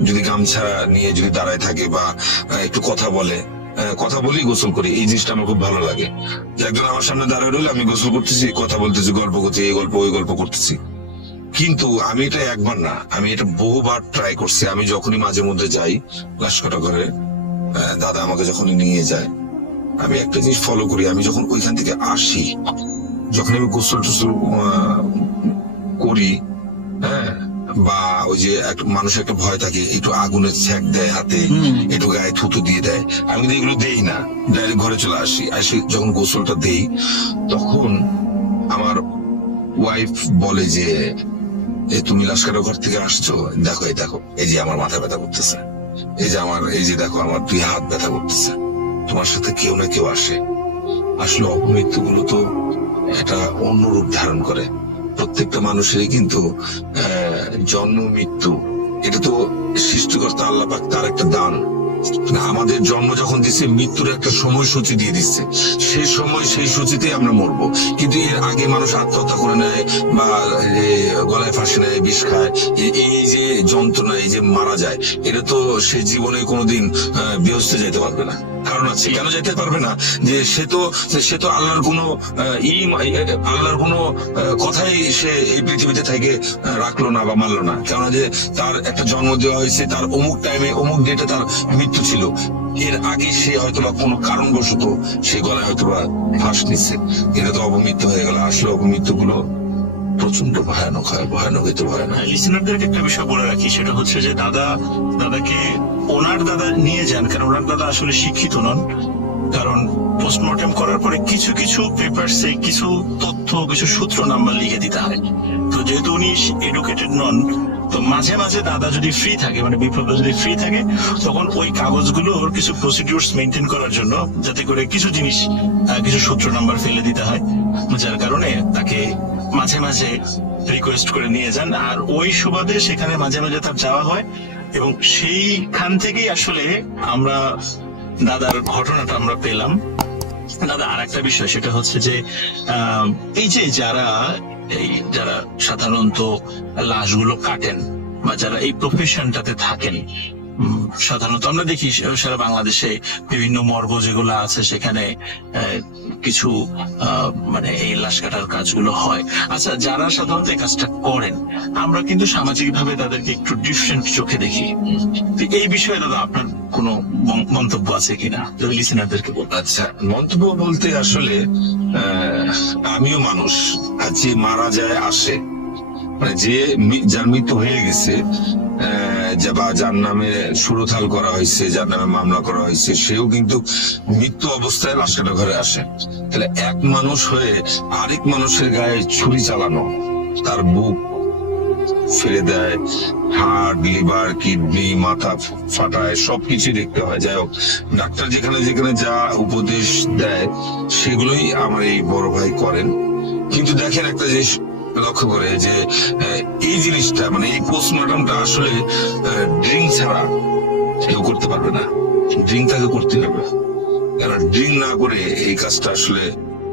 যদি গামছা নিয়ে যদি দাঁড়ায় থাকে বা একটু কথা বলে, কথা বলেই গোসল করি, এই জিনিসটা আমার খুব ভালো লাগে। যে একজন আমার সামনে দাঁড়ায় রইলে আমি গোসল করতেছি, কথা বলতেছি, গল্প করছি, এই গল্প ওই গল্প করতেছি। কিন্তু আমি এটা একবার না, আমি এটা বহুবার ট্রাই করছি। আমি যখনই মাঝে মধ্যে যাই লাশকাটা ঘরে, দাদা আমাকে যখন নিয়ে যায়, আমি একটা জিনিস ফলো করি। আমি যখন ওইখান থেকে আসি, যখন আমি গোসল টোসল করি, হ্যাঁ, বা ওই যে মানুষের একটা ভয় থাকে, একটু আগুনের ছ্যাক দেয় হাতে, একটু গায়ে থুতু দিয়ে দেয়, আমি কিন্তু এগুলো দেই না, ডাইরেক্ট ঘরে চলে আসি। আসি যখন গোসলটা দেই, তখন আমার ওয়াইফ বলে যে তুমি লাশকাটা ঘর থেকে আসছো, দেখো এই দেখো, এই যে আমার মাথা ব্যথা করতেছে, এই যে আমার, এই যে দেখো আমার 2 হাত ব্যথা করতেছে, তোমার সাথে কেউ না কেউ আসে। আসলে অপমৃত্যু গুলো তো একটা অন্য রূপ ধারণ করে। প্রত্যেকটা মানুষেরই কিন্তু জন্ম মৃত্যু, এটা তো সৃষ্টিকর্তা আল্লাহ পাক তার একটা দান। আমাদের জন্ম যখন দিচ্ছে, মৃত্যুর একটা সময়সূচি দিয়ে দিচ্ছে, সেই সময় সেই সূচিতে আমরা মরবো। কিন্তু এর আগে মানুষ আত্মহত্যা করে নেয় বা গলায় ফাঁসি নেয়, বিষ খায়, এই যে যন্ত্রণা, এই যে মারা যায়, এটা তো সে জীবনে কোনোদিন বেহেশতে যেতে পারবে না। কারণ আছে, কেন যেতে পারবে না? যে সে তো আল্লাহর কোনো আল্লাহর কোনো কথাই সে এই পৃথিবীতে থেকে রাখলো না বা মানলো না। কেন যে তার একটা জন্ম দেওয়া হয়েছে, তার অমুক টাইমে অমুক ডেটে তার মৃত্যু ছিল, এর আগে সে হয়তোবা কোনো কারণবশত সে গলায় হয়তোবা ফাঁস নিচ্ছে, এটা তো অপমৃত্যু হয়ে গেল। আসলে অপমৃত্যু গুলো প্রচন্ড ভয়ানক হয়, ভয়ানক হইতে ভয়ানক। লিসেনারদেরকে একটা বিষয় বলে রাখি, সেটা হচ্ছে যে দাদাকে ওনার দাদা নিয়ে যান, কারণ ওনার দাদা আসলে শিক্ষিত নন। কারণ পোস্টমর্টেম করার পরে কিছু কিছু পেপারসে কিছু তথ্য, কিছু সূত্র নাম্বার লিখে দিতে হয়। তো যেহেতু উনি এডুকেটেড নন, তো মাঝে মাঝে দাদা যদি ফ্রি থাকে, মানে বিপ্লব যদি ফ্রি থাকে, তখন ওই কাগজগুলোর কিছু প্রসিডিউরস মেনটেন করার জন্য যাতে করে কিছু জিনিস, কিছু সূত্র নাম্বার ফেলে দিতে হয়, যার কারণে তাকে মাঝে মাঝে রিকোয়েস্ট করে নিয়ে যান। আর ওই সুবাদে সেখানে মাঝে মাঝে তার যাওয়া হয়, এবং সেইখান থেকেই আসলে আমরা দাদার ঘটনাটা আমরা পেলাম। দাদা আর একটা বিষয়, সেটা হচ্ছে যে এই যে যারা সাধারণত লাশগুলো কাটেন বা যারা এই প্রফেশনটাতে থাকেন, সাধারণত আমরা দেখি সারা বাংলাদেশে বিভিন্ন মর্গ যেগুলো আছে, সেখানে কিছু মানে এই লাশ কাটার কাজগুলো হয়। আচ্ছা, যারা সাধারণত এই কাজটা করেন, আমরা কিন্তু সামাজিক ভাবে তাদেরকে একটু ডিফারেন্ট চোখে দেখি। এই বিষয়ে দাদা আপনার কোনো মন্তব্য আছে কিনা, যদি লিসেনারদেরকে বলতে? আচ্ছা, মন্তব্য বলতে আসলে আমিও মানুষ, আর যে মারা যায় আসে, মানে যার মৃত্যু হয়ে গেছে, বা যার নামে সুরথাল করা হয়েছে, যার নামে মামলা করা হয়েছে, সেও কিন্তু মৃত্যু অবস্থায় লাশকাটা ঘরে আসে। তাহলে এক মানুষ হয়ে আরেক মানুষের গায়ে ছুরি চালানো, তার বুক ফেলে দেয়, হার্ট, লিভার, কিডনি, মাথা ফাটায়, সবকিছু দেখতে হয়। যাই হোক, ডাক্তার যেখানে যেখানে যা উপদেশ দেয় সেগুলোই আমার এই বড় ভাই করেন। কিন্তু দেখেন একটা জিনিস লক্ষ্য করে যে এই জিনিসটা মানে এই পোস্টমর্টমটা আসলে ড্রিঙ্ক ছাড়া কেউ করতে পারবে না। ড্রিঙ্ক তাকে করতে হবে, কারণ ড্রিঙ্ক না করে এই কাজটা আসলে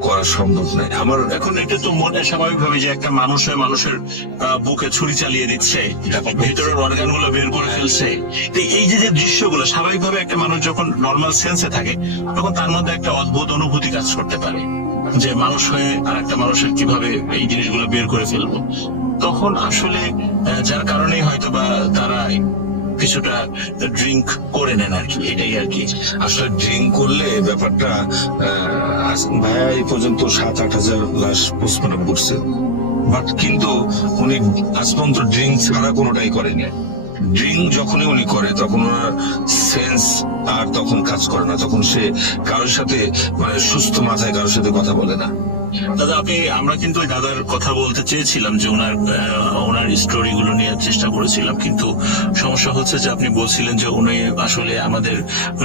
করা সম্ভব নয়। আমার এখন এটা তো মনে স্বাভাবিক ভাবে যে একটা মানুষ হয়ে মানুষের বুকে ছুরি চালিয়ে দিচ্ছে, ভিতরের অর্গান গুলো বের করে ফেলছে। তো এই যে যে দৃশ্যগুলো স্বাভাবিকভাবে একটা মানুষ যখন নর্মাল সেন্সে থাকে তখন তার মধ্যে একটা অদ্ভুত অনুভূতি কাজ করতে পারে যে মানুষ হয়ে আর একটা মানুষের কিভাবে এই জিনিসগুলো বের করে ফেলবো। তখন আসলে যার কারণেই হয়তো বা তারা কিছুটা ড্রিঙ্ক করে নেন আর কি, এটাই আর কি। আসলে ড্রিঙ্ক করলে ব্যাপারটা ভাইয়া এই পর্যন্ত 7-8 হাজার লাশ পোস্টমর্টম করছে, বাট কিন্তু উনি আজ পর্যন্ত ড্রিঙ্ক ছাড়া কোনোটাই করেনি। ড্রিঙ্ক যখনই উনি করে তখন ওনার সেন্স আর তখন কাজ করে না, তখন সে কারোর সাথে মানে সুস্থ মাথায় কারোর সাথে কথা বলে না। দাদা আমরা কিন্তু ওই দাদার কথা বলতে চেয়েছিলাম যে ওনার স্টোরি গুলো নিয়ে চেষ্টা করেছিলাম, কিন্তু সমস্যা হচ্ছে যে আপনি বলছিলেন যে উনি আসলে আমাদের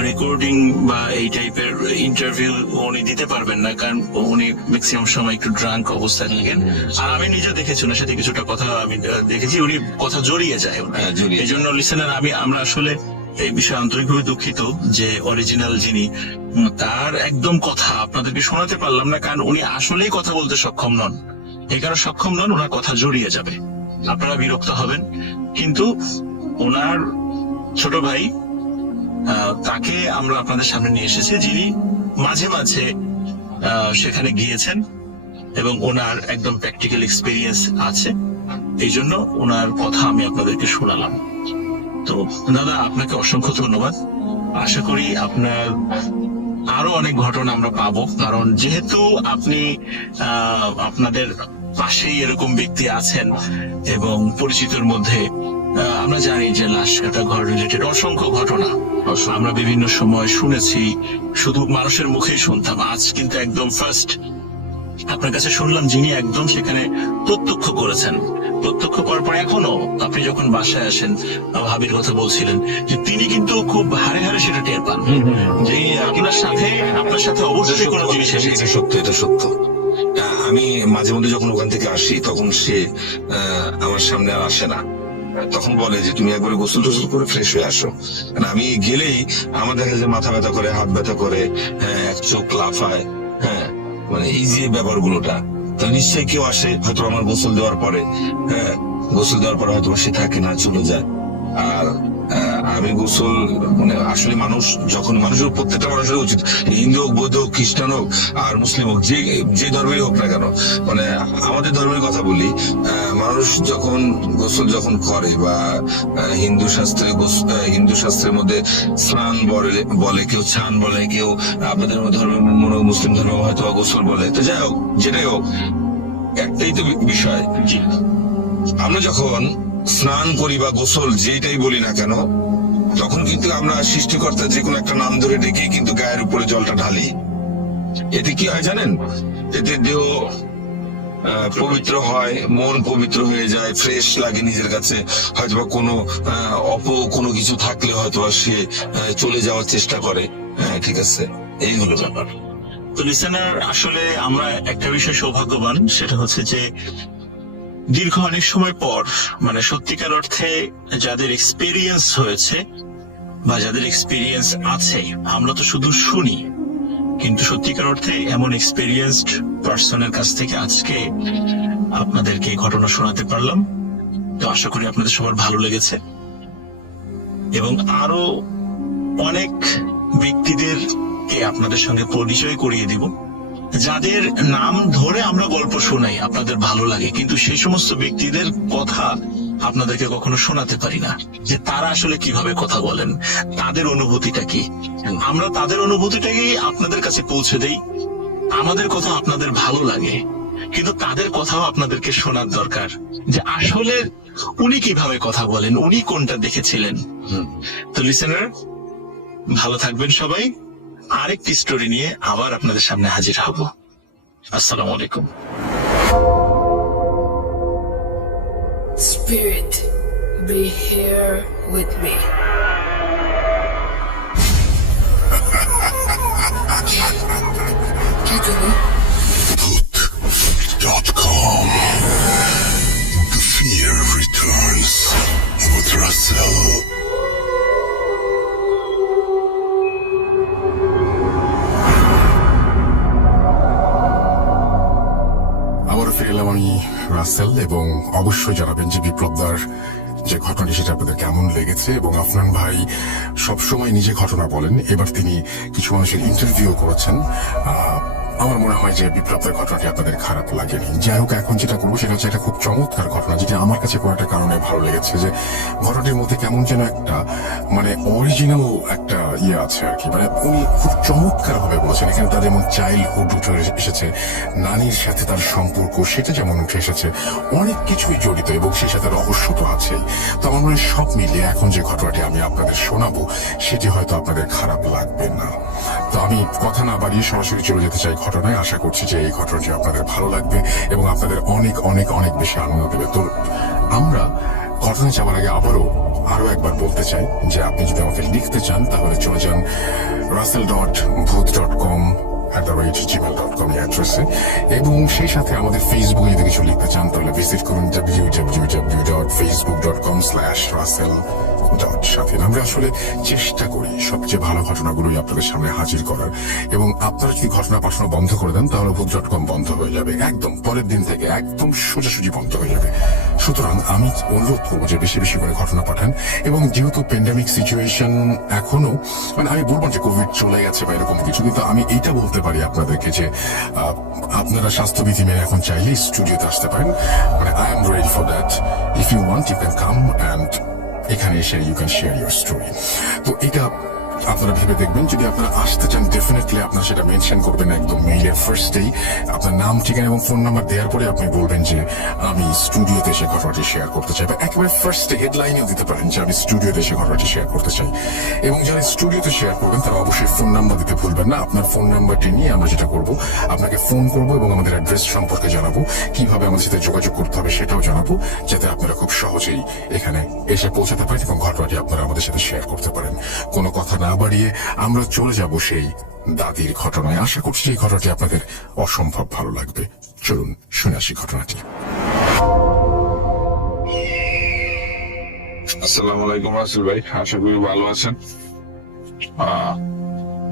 রেকর্ডিং বা এই টাইপের ইন্টারভিউ উনি দিতে পারবেন না, কারণ উনি ম্যাক্সিমাম সময় একটু ড্রাঙ্ক অবস্থায় থাকেন। আর আমি নিজে দেখেছি ওনার সাথে কিছুটা কথা আমি দেখেছি, উনি কথা জড়িয়ে যায়। এই জন্য লিসেনার আমরা আসলে এই বিষয়ে আন্তরিকভাবে দুঃখিত যে অরিজিনাল যিনি তার একদম কথা আপনাদেরকে শোনাতে পারলাম না, কারণ উনি আসলেই কথা বলতে সক্ষম নন। এই কারণে সক্ষম নন, ওনার কথা জড়িয়ে যাবে, আপনারা বিরক্ত হবেন। কিন্তু ওনার ছোট ভাই তাকে আমরা আপনাদের সামনে নিয়ে এসেছি, যিনি মাঝে মাঝে সেখানে গিয়েছেন এবং ওনার একদম প্র্যাকটিক্যাল এক্সপিরিয়েন্স আছে। এই জন্য ওনার কথা আমি আপনাদেরকে শোনালাম। তো দাদা আপনাকে অসংখ্য ধন্যবাদ। আশা করি আপনার আরো অনেক ঘটনা আমরা পাবো, কারণ যেহেতু আপনি আপনাদের পাশেই এরকম ব্যক্তি আছেন এবং পরিচিতর মধ্যে আমরা জানি যে লাশ কাটা ঘর রিলেটেড অসংখ্য ঘটনা আমরা বিভিন্ন সময় শুনেছি, শুধু মানুষের মুখেই শুনতাম। আজ কিন্তু একদম ফার্স্ট আপনার কাছে শুনলাম যিনি একদম সেখানে প্রত্যক্ষ করেছেন। প্রত্যক্ষ করার পর এখনো আপনি যখন বাসায় আসেন, ভাবির কথা বলছিলেন যে তিনি কিন্তু খুব হারে হারে সেটা টের পান যে আপনার সাথে অবশ্যই কোনো জিনিস এসেছে। এটা সত্য, এটা সত্য। আমি মাঝে মধ্যে যখন ওখান থেকে আসি তখন সে আমার সামনে আর আসে না, তখন বলে যে তুমি একবারে গোসল টোসল করে ফ্রেশ হয়ে আসো। আমি গেলেই আমার দেখা যায় মাথা ব্যথা করে, হাত ব্যথা করে, এক চোখ লাফায়। হ্যাঁ, মানে এই যে ব্যাপারগুলোটা, তো নিশ্চয়ই কেউ আসে হয়তো আমার গোসল দেওয়ার পরে, গোসল দেওয়ার পরে হয়তো সে থাকে না, চলে যায়। আর আমি গোসল মানে আসলে মানুষ যখন মানুষের প্রত্যেকটা মানুষের উচিত, হিন্দু হোক, বৌদ্ধ হোক, খ্রিস্টান হোক আর মুসলিম হোক, যে ধর্মেরই হোক না কেন, মানে আমাদের ধর্মের কথা বলি, মানুষ যখন গোসল যখন করে বা হিন্দু শাস্ত্রের মধ্যে স্নান বলে, কেউ ছান বলে, কেউ আপনাদের ধর্মের মুসলিম ধর্ম হয়তো গোসল বলে। তো যাই হোক, যেটাই হোক, একটাই তো বিষয়, আমরা যখন স্নান করি বা গোসল যেটাই বলি না কেন, তখন কিন্তু আমরা সৃষ্টিকর্তা যে কোনো একটা নাম ধরে ডেকে কিন্তু গায়ের উপরে জলটা ঢালি। এতে কি হয় জানেন? এতে দেহ পবিত্র হয়, মন পবিত্র হয়ে যায়, ফ্রেশ লাগে নিজের কাছে। হয়তোবা কোনো কিছু থাকলে হয়তোবা সে চলে যাওয়ার চেষ্টা করে। হ্যাঁ, ঠিক আছে, এই হলো ব্যাপার। তো লিসেনার, আসলে আমরা একটা বিষয় সৌভাগ্যবান, সেটা হচ্ছে যে দীর্ঘ অনেক সময় পর মানে সত্যিকার অর্থে যাদের এক্সপিরিয়েন্স হয়েছে বা যাদের এক্সপিরিয়েন্স আছে, আমরা তো শুধু শুনি, কিন্তু সত্যিকার অর্থে এমন এক্সপিরিয়েন্সড পার্সনের কাছ থেকে আজকে আপনাদেরকে এই ঘটনা শোনাতে পারলাম। তো আশা করি আপনাদের সবার ভালো লেগেছে এবং আরো অনেক ব্যক্তিদেরকে আপনাদের সঙ্গে পরিচয় করিয়ে দিব, যাদের নাম ধরে আমরা গল্প শোনাই, আপনাদের ভালো লাগে, কিন্তু সেই সমস্ত ব্যক্তিদের কথা আপনাদেরকে কখনো শোনাতে পারি না যে তারা আসলে কিভাবে কথা বলেন, তাদের অনুভূতিটা কি। আমরা তাদের অনুভূতিটাকেই আপনাদের কাছে পৌঁছে দেই। আমাদের কথা আপনাদের ভালো লাগে, কিন্তু তাদের কথাও আপনাদেরকে শোনার দরকার যে আসলে উনি কিভাবে কথা বলেন, উনি কোনটা দেখেছিলেন। তো লিসেনার, ভালো থাকবেন সবাই। আরেকটি স্টোরি নিয়ে আবার আপনাদের সামনে হাজির হব। আসসালামু আলাইকুম। spirit, be here with me. Boot.com. The fear returns with Russell. আবারও ফিরে এলাম আমি রাসেল, এবং অবশ্যই জানাবেন যে বিপ্লবদার যে ঘটনাটি সেটা আপনাদের কেমন লেগেছে। এবং আফনান ভাই সবসময় নিজে ঘটনা বলেন, এবার তিনি কিছু মানুষের ইন্টারভিউ করেছেন। আমার মনে হয় যে বিপ্লবদার ঘটনাটি আপনাদের খারাপ লাগেনি। যাই হোক, এখন যেটা করবো সেটা হচ্ছে একটা খুব চমৎকার ঘটনা, যেটা আমার কাছে কয়েকটা কারণে ভালো লেগেছে। যে ঘটনাটির মধ্যে কেমন যেন একটা মানে অরিজিনাল একটা ইয়ে আছে আর কি, মানে উনি খুব চমৎকার ভাবে বলেছেন। এখানে তার যেমন চাইল্ডহুড উঠে এসেছে, নানির সাথে তার সম্পর্ক সেটা যেমন উঠে এসেছে, অনেক কিছুই জড়িত, এবং সেই সাথে রহস্য তো আছেই। তো আমার মনে হয় সব মিলিয়ে এখন যে ঘটনাটি আমি আপনাদের শোনাবো সেটি হয়তো আপনাদের খারাপ লাগবে না। তো আমি কথা না বাড়িয়ে সরাসরি চলে যেতে চাই ঘটনায়। আশা করছি যে এই ঘটনাটি আপনাদের ভালো লাগবে এবং আপনাদের অনেক অনেক অনেক বেশি আনন্দ দেবে। তো আমরা ঘটনায় যাওয়ার আগে আরো একবার বলতে চাই যে আপনি যদি আমাকে লিখতে চান তাহলে চলে যান russell.booth.com@gmail.com অ্যাড্রেসে, এবং সেই সাথে আমাদের ফেসবুকে যদি কিছু লিখতে চান তাহলে ভিজিট করুন www.facebook.com/russell. সাথে আমরা আসলে চেষ্টা করি সবচেয়ে ভালো ঘটনাগুলোই আপনাদের সামনে হাজির করার, এবং আপনারা যদি ঘটনা পাঠানো বন্ধ করে দেন তাহলে book.com বন্ধ হয়ে যাবে, একদম পরের দিন থেকে একদম সোজাসুজি বন্ধ হয়ে যাবে। সুতরাং আমি অনুরোধ করবো যে বেশি বেশি করে ঘটনা পাঠান। এবং যেহেতু প্যান্ডামিক সিচুয়েশন এখনো, মানে আমি বলবো যে কোভিড চলে গেছে বা এরকম কিছু, কিন্তু আমি এইটা বলতে পারি আপনাদেরকে যে আপনারা স্বাস্থ্যবিধি মেনে এখন চাইলে স্টুডিওতে আসতে পারেন। মানে I am ready for that. If you want you can come and এখানে এসে you can share your story. তো এটা আপনারা ভেবে দেখবেন। যদি আপনারা আসতে চান ডেফিনেটলি আপনারা সেটা মেনশন করবেন একদম মেইলের ফার্স্টেই, আপনার নাম, ঠিকানা এবং ফোন নাম্বার দেওয়ার পরে আপনি বলবেন যে আমি স্টুডিওতে এসে ঘটনাটি শেয়ার করতে চাই, বা একেবারে ফার্স্টে হেডলাইনেও দিতে পারেন যে আমি স্টুডিওতে এসে ঘটনাটি শেয়ার করতে চাই। এবং যারা স্টুডিওতে শেয়ার করবেন তারা অবশ্যই ফোন নাম্বার দিতে ভুলবেন না। আপনার ফোন নাম্বারটি নিয়ে আমরা যেটা করবো, আপনাকে ফোন করবো এবং আমাদের অ্যাড্রেস সম্পর্কে জানাবো, কিভাবে আমাদের সাথে যোগাযোগ করতে হবে সেটাও জানাবো, যাতে আপনারা খুব সহজেই এখানে এসে পৌঁছাতে পারেন এবং ঘটনাটি আপনারা আমাদের সাথে শেয়ার করতে পারেন। কোনো কথা না বাড়িয়ে আমরা চলে যাব সেই দাদির ঘটনায়। আশা করছি এই ঘটনাটি আপনাদের অসম্ভব ভালো লাগবে। চলুন শুনে আসি ঘটনাটি। আসসালামু আলাইকুম রাসেল ভাই, আশা করি ভালো আছেন।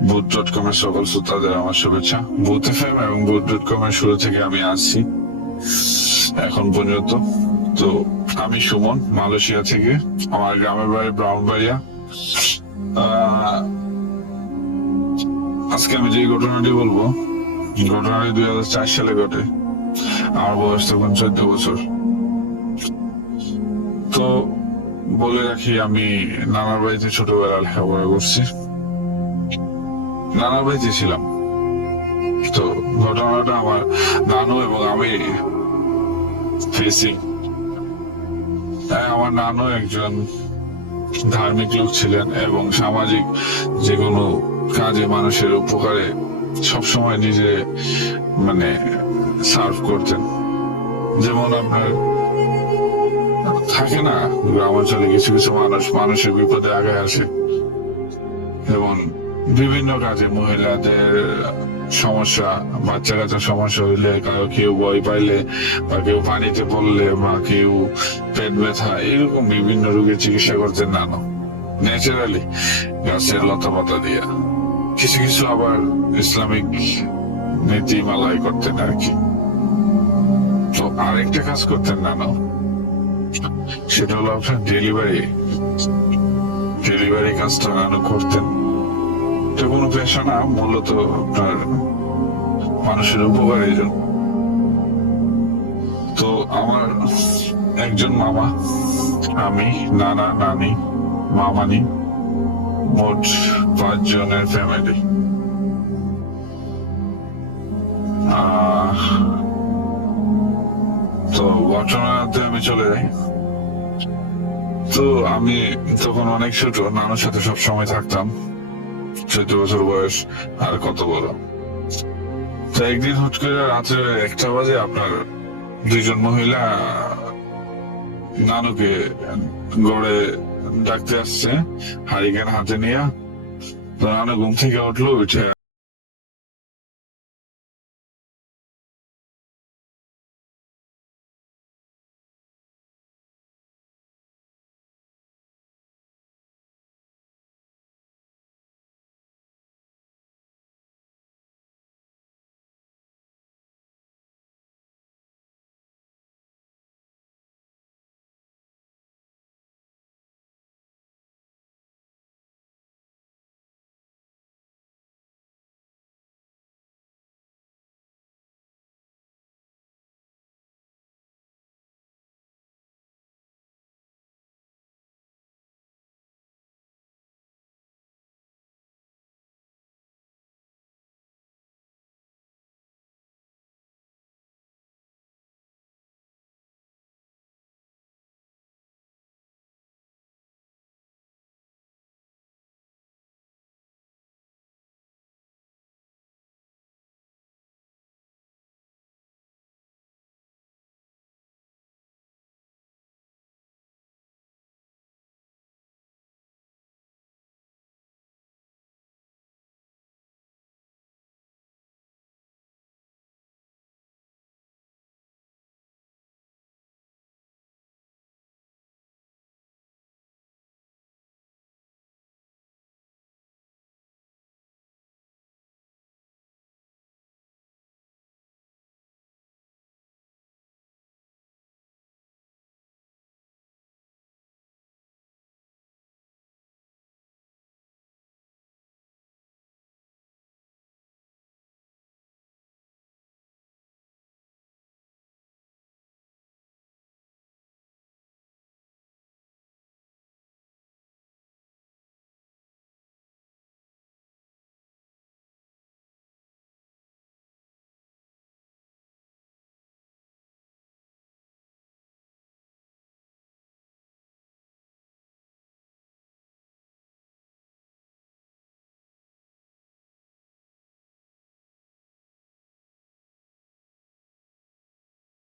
boot.com এর সকল শ্রোতাদের আমার শুভেচ্ছা। বুথ এফএম এবং boot.com এর শুরু থেকে আমি আসছি এখন পর্যন্ত। তো আমি সুমন, মালয়েশিয়া থেকে। আমার গ্রামের বাড়ি ব্রাউনবাড়িয়া। আজকে আমি যে ঘটনাটি বলবো, ঘটনাটি 2004 সালে ঘটে। আমার বয়স তখন 14 বছর। তো বলে রাখি, আমি নানার বাড়িতে ছোটবেলা লেখাপড়া করছি, নানার বাড়িতে ছিলাম। তো ঘটনাটা আমার নানু এবং আমি ফেসিং। আমার নানু একজন ধার্মিক লোক ছিলেন এবং সামাজিক যে কোনো কাজে মানুষের উপকারে সবসময় নিজে মানে সার্ভ করতেন। যেমন আপনার থাকে না গ্রামাঞ্চলে কিছু কিছু মানুষের বিপদে আগে আসে, এবং বিভিন্ন কাজে মহিলাদের সমস্যা, বাচ্চা কাচ্চার সমস্যা হইলে, কারো কেউ ভয় পাইলে, বা কেউ পানিতে পড়লে, বা কেউ পেট ব্যথা, এরকম বিভিন্ন রোগের চিকিৎসা করতেন নানু ন্যাচারালি গাছের লতা পাতা দিয়া। কিছু কিছু আবার ইসলামিক নীতিমালাই করতেন আর কি। তো আরেকটা কাজ করতেন নানু, সেটা হলো আপনার ডেলিভারি কাজটা নানু করতেন। এটা কোনো পেশা না, মূলত আপনার মানুষের উপকারের জন্য। তো আমার একজন মামা, আমি, নানা, নানি, মামানি, মোট 5 জনের ফ্যামিলি। তো ঘটনাতে আমি চলে যাই। তো আমি তখন অনেক ছোট, নানুর সাথে সব সময় থাকতাম। 14 বছর বয়স, আর কত বড়। তো একদিন হুট করে রাত্রে 1টা বাজে আপনার 2 জন মহিলা নানুকে গড়ে ডাকতে আসছে হারিকেন হাতে নিয়ে। তো নানু ঘুম থেকে উঠলো, উঠে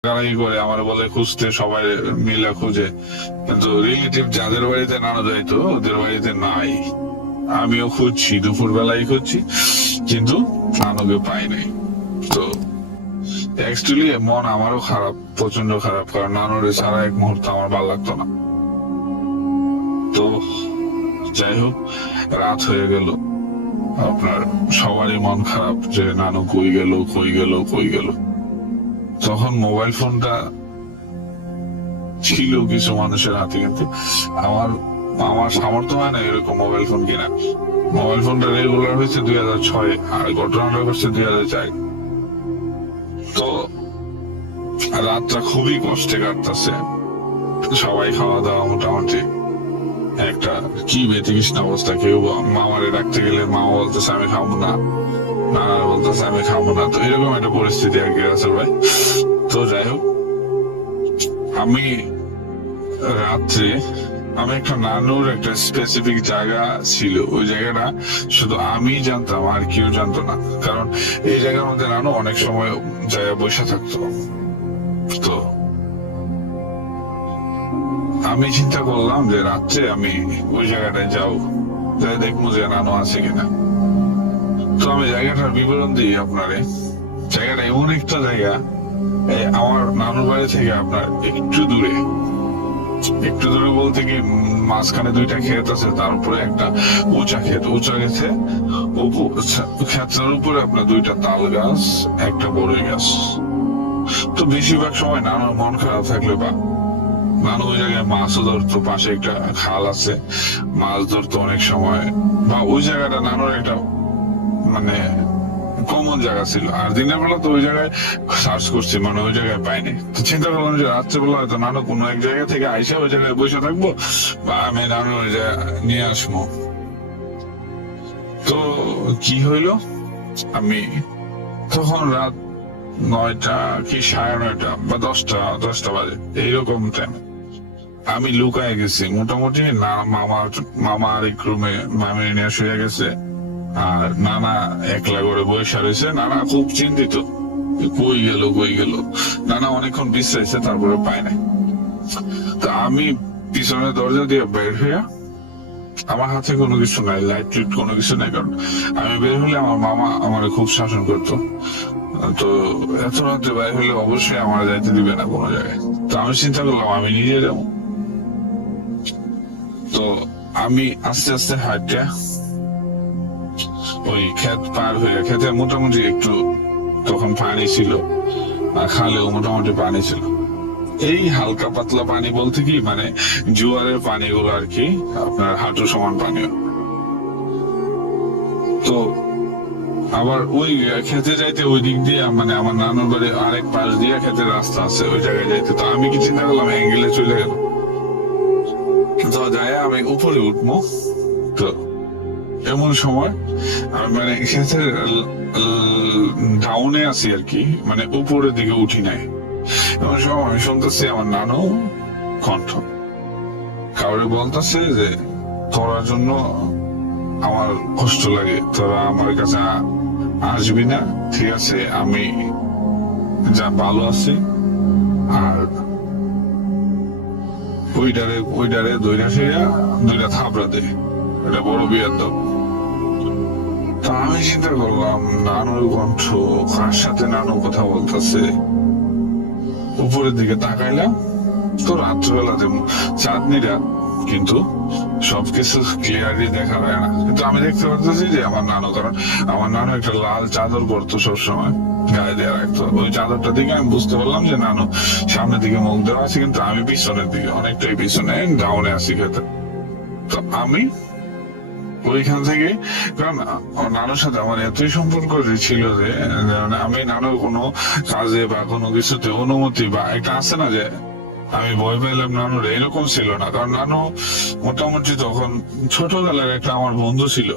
গালাগালি করে আমার বলে খুঁজতে, সবাই মিলে খুঁজে, কিন্তু রিলেটিভ যাদের বাড়িতে নানু যাইতো ওদের বাড়িতে নাই। আমিও খুঁজছি, দুপুর বেলায় খুঁজছি, কিন্তু নানুকে পাই নাই। তো অ্যাকচুয়ালি মন আমারও খারাপ, প্রচন্ড খারাপ, কারণ নানুর সারা এক মুহূর্ত আমার ভালো লাগতো না। তো যাই হোক, রাত হয়ে গেল, আপনার সবারই মন খারাপ যে নানু কই গেল কই গেল কই গেল। তখন মোবাইল ফোনটা ছিল কিছু মানুষের হাতে, কিন্তু আমার সামর্থ্য হয় না এরকম মোবাইল ফোন কিনা। মোবাইল ফোনটা রেগুলার হয়েছে 2006 আর ঘটনাটা হচ্ছে 2004। তো রাতটা খুবই কষ্টে কাটতেছে, সবাই খাওয়া দাওয়া মোটামুটি একটা কি বেতৃষ্ণ অবস্থা। কেউ মামারে ডাকতে গেলে মামা বলতেছে আমি খাবো না, নানা বলতেছে আমি খাবো না। তো এরকম একটা পরিস্থিতি আর কি রাসেল ভাই। তো যাই হোক, আমি রাত্রে আমি একটা নানুর একটা স্পেসিফিক জায়গা ছিল, ওই জায়গাটা শুধু আমি জানতাম আর কেউ জানতো না, কারণ এই জায়গার মধ্যে নানু অনেক সময় জায়গা বসে থাকতো। তো আমি চিন্তা করলাম যে রাত্রে আমি ওই জায়গাটায় যাও, যাই দেখবো যে নানু আছে কিনা। তো আমি জায়গাটার বিবরণ দিই আপনারে। জায়গাটা এমন একটা জায়গা, আমার নানুর বাড়ি থেকে আপনার একটু দূরে বলতে কি মাঝখানে দুইটা ক্ষেত আছে, তার উপরে একটা উঁচা গেছে, ক্ষেতের উপরে আপনার দুইটা তাল গাছ, একটা বড়ই গাছ। তো বেশিরভাগ সময় নানুর মন খারাপ থাকলে বা নানু ওই জায়গায় মাছও ধরতো, পাশে একটা খাল আছে, মাছ ধরতো অনেক সময়, বা ওই জায়গাটা নানুর একটা মানে কমন জায়গা ছিল। আর দিনের বেলা তো ওই জায়গায় সার্চ করছি, মানে ওই জায়গায় পাইনি। তো চিন্তা করলাম যে রাত্রেবেলা হয়তো নানু কোনো এক জায়গা থেকে আইসা ওই জায়গায় বসে থাকবো, বা আমি নানু ওই জায়গায় নিয়ে আসবো। তো কি হইলো, আমি তখন রাত 9টা কি 9:30 বা 10টা বাজে এইরকম টাইম আমি লুকায় গেছি মোটামুটি। মামা আরেক রুমে মামি নিয়ে শুয়ে গেছে, আর নানা একলা করে বসে রয়েছে। নানা খুব চিন্তিত, কই গেল। নানা অনেকক্ষণ বিশ্রাইছে, তারপরে পায় নাই। তা আমি পিছনের দরজা দিয়ে বের হইয়া, আমার হাতে কোনো কিছু নাই, লাইট টাইট কোনো কিছু নাই, কারণ আমি বের হলে আমার মামা আমার খুব শাসন করতো। তো এত রাত্রে বাইরে হলে অবশ্যই আমার যাইতে দিবে না কোনো জায়গায়। তো আমি চিন্তা করলাম আমি নিজে যাবো। তো আমি আস্তে আস্তে হাঁটতে ওই ক্ষেত পার হয়ে, ক্ষেতে মোটামুটি একটু তখন পানি ছিল, আর খালেও মোটামুটি পানি ছিল। এই হালকা পাতলা পানি বলতে কি মানে জোয়ারের পানিগুলো আর কি, আপনার হাঁটু সমান পানিও। তো আবার ওই খেতে যাইতে ওই দিক দিয়ে মানে আমার নানুর বাড়ি আরেক পাশ দিয়ে খেতের রাস্তা আছে, ওই জায়গায় যাইতে। তো আমি কি চিন্তা করলাম অ্যাঙ্গেলে চলে গেল। তো যাই আমি উপরে উঠবো, তো এমন সময় আমি মানে খেতের ডাউনে আছি আর কি, মানে উপরের দিকে উঠি নাই। এমন সময় আমি শুনতেছি আমার নানু কণ্ঠ কাউরে বলতেছে যে তোরার জন্য আমার কষ্ট লাগে, তোরা আমার কাছে আসবি না, ঠিক আছে, আমি যা ভালো আছি। আর ওইটারে দইরা ফিরা দুইটা থাপড়া দে, এটা বড় বিয়ার দাও। তা আমি চিন্তা করলাম নানুর কণ্ঠ, কার সাথে নানু কথা বলতেছে। উপরের দিকে তাকাইলাম, তো রাত্রবেলাতে চাঁদনি রাত, কিন্তু সবকিছু ক্লিয়ারলি দেখা যায় না, কিন্তু আমি দেখতে পাচ্ছি যে আমার নানু, কারণ আমার নানু একটা লাল চাদর পরতো সবসময়, গায়ে দেওয়া রাখতো। ওই চাদরটা দিকে আমি বুঝতে পারলাম যে নানু সামনের দিকে মুখ দেওয়া আছে, কিন্তু আমি পিছনের দিকে, অনেকটাই পিছনে ডাউনে আছি খেতে। তো আমি ওইখান থেকে, কারণ নানুর সাথে আমার এতই সম্পর্ক ছিল যে আমি নানুর কোনো কাজে বা কোনো কিছুতে অনুমতি বা একটা আছে না যে আমি ভয় পেলাম নানুর, এরকম ছিল না। কারণ নানু মোটামুটি তখন ছোটবেলার একটা আমার বন্ধু ছিল।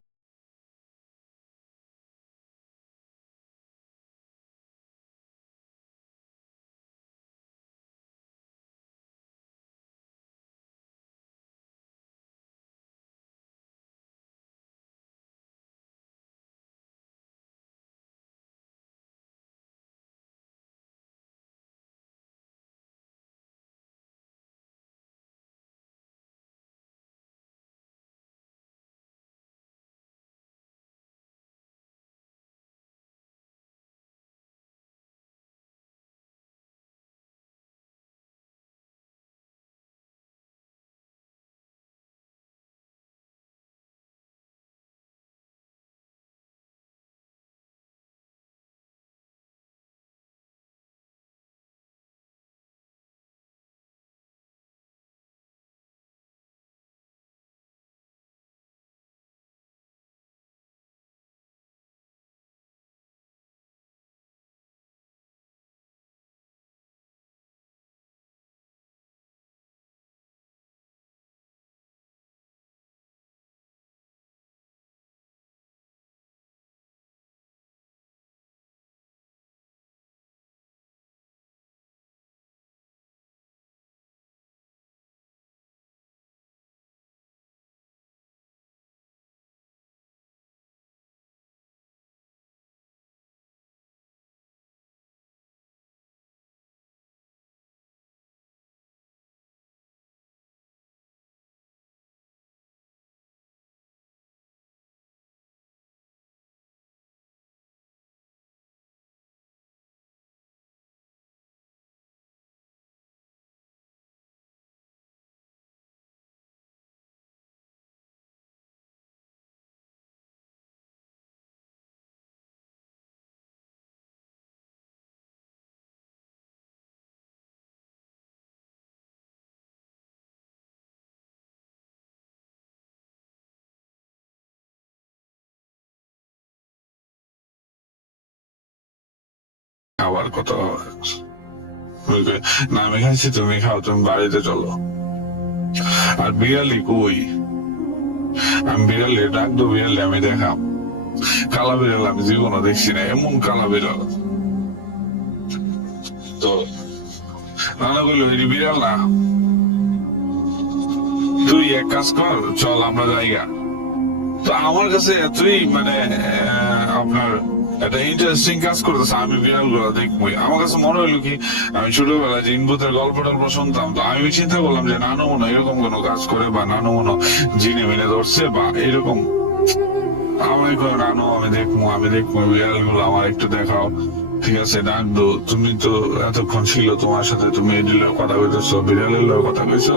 খাবার কথা বলবে না, আমি খাইছি, তুমি খাও, তুমি বাড়িতে চলো। আর বিড়ালি কই? আমি বিড়ালি ডাক দো, বিড়ালি আমি দেখাম। কালা বিড়াল আমি জীবনও দেখছি না, এমন কালা বিড়াল। তো নানা বললো এটি বিড়াল না, তুই এক কাজ কর, চল আমরা জায়গা। তো আমার কাছে এতই মানে আপনার একটা ইন্টারেস্টিং কাজ করতেছে, আমি বিড়াল গুলো দেখবই। আমার কাছে মনে হইলো কি, আমি ছোটবেলায় জিন ভূতের গল্প টল্প শুনতাম, তো আমি চিন্তা করলাম যে নানু মনে হয় এরকম কোনো কাজ করে, বা নানু মনে হয় জিনে মিনে ধরছে বা এরকম। আমি কই, নানু আমি দেখবো বিড়াল গুলো আমার একটু দেখাও। ঠিক আছে, ডাক দো, তুমি তো এতক্ষণ ছিল তোমার সাথে, তুমি এডিলের কথা কইতেছো, বিড়ালের কথা কইছো।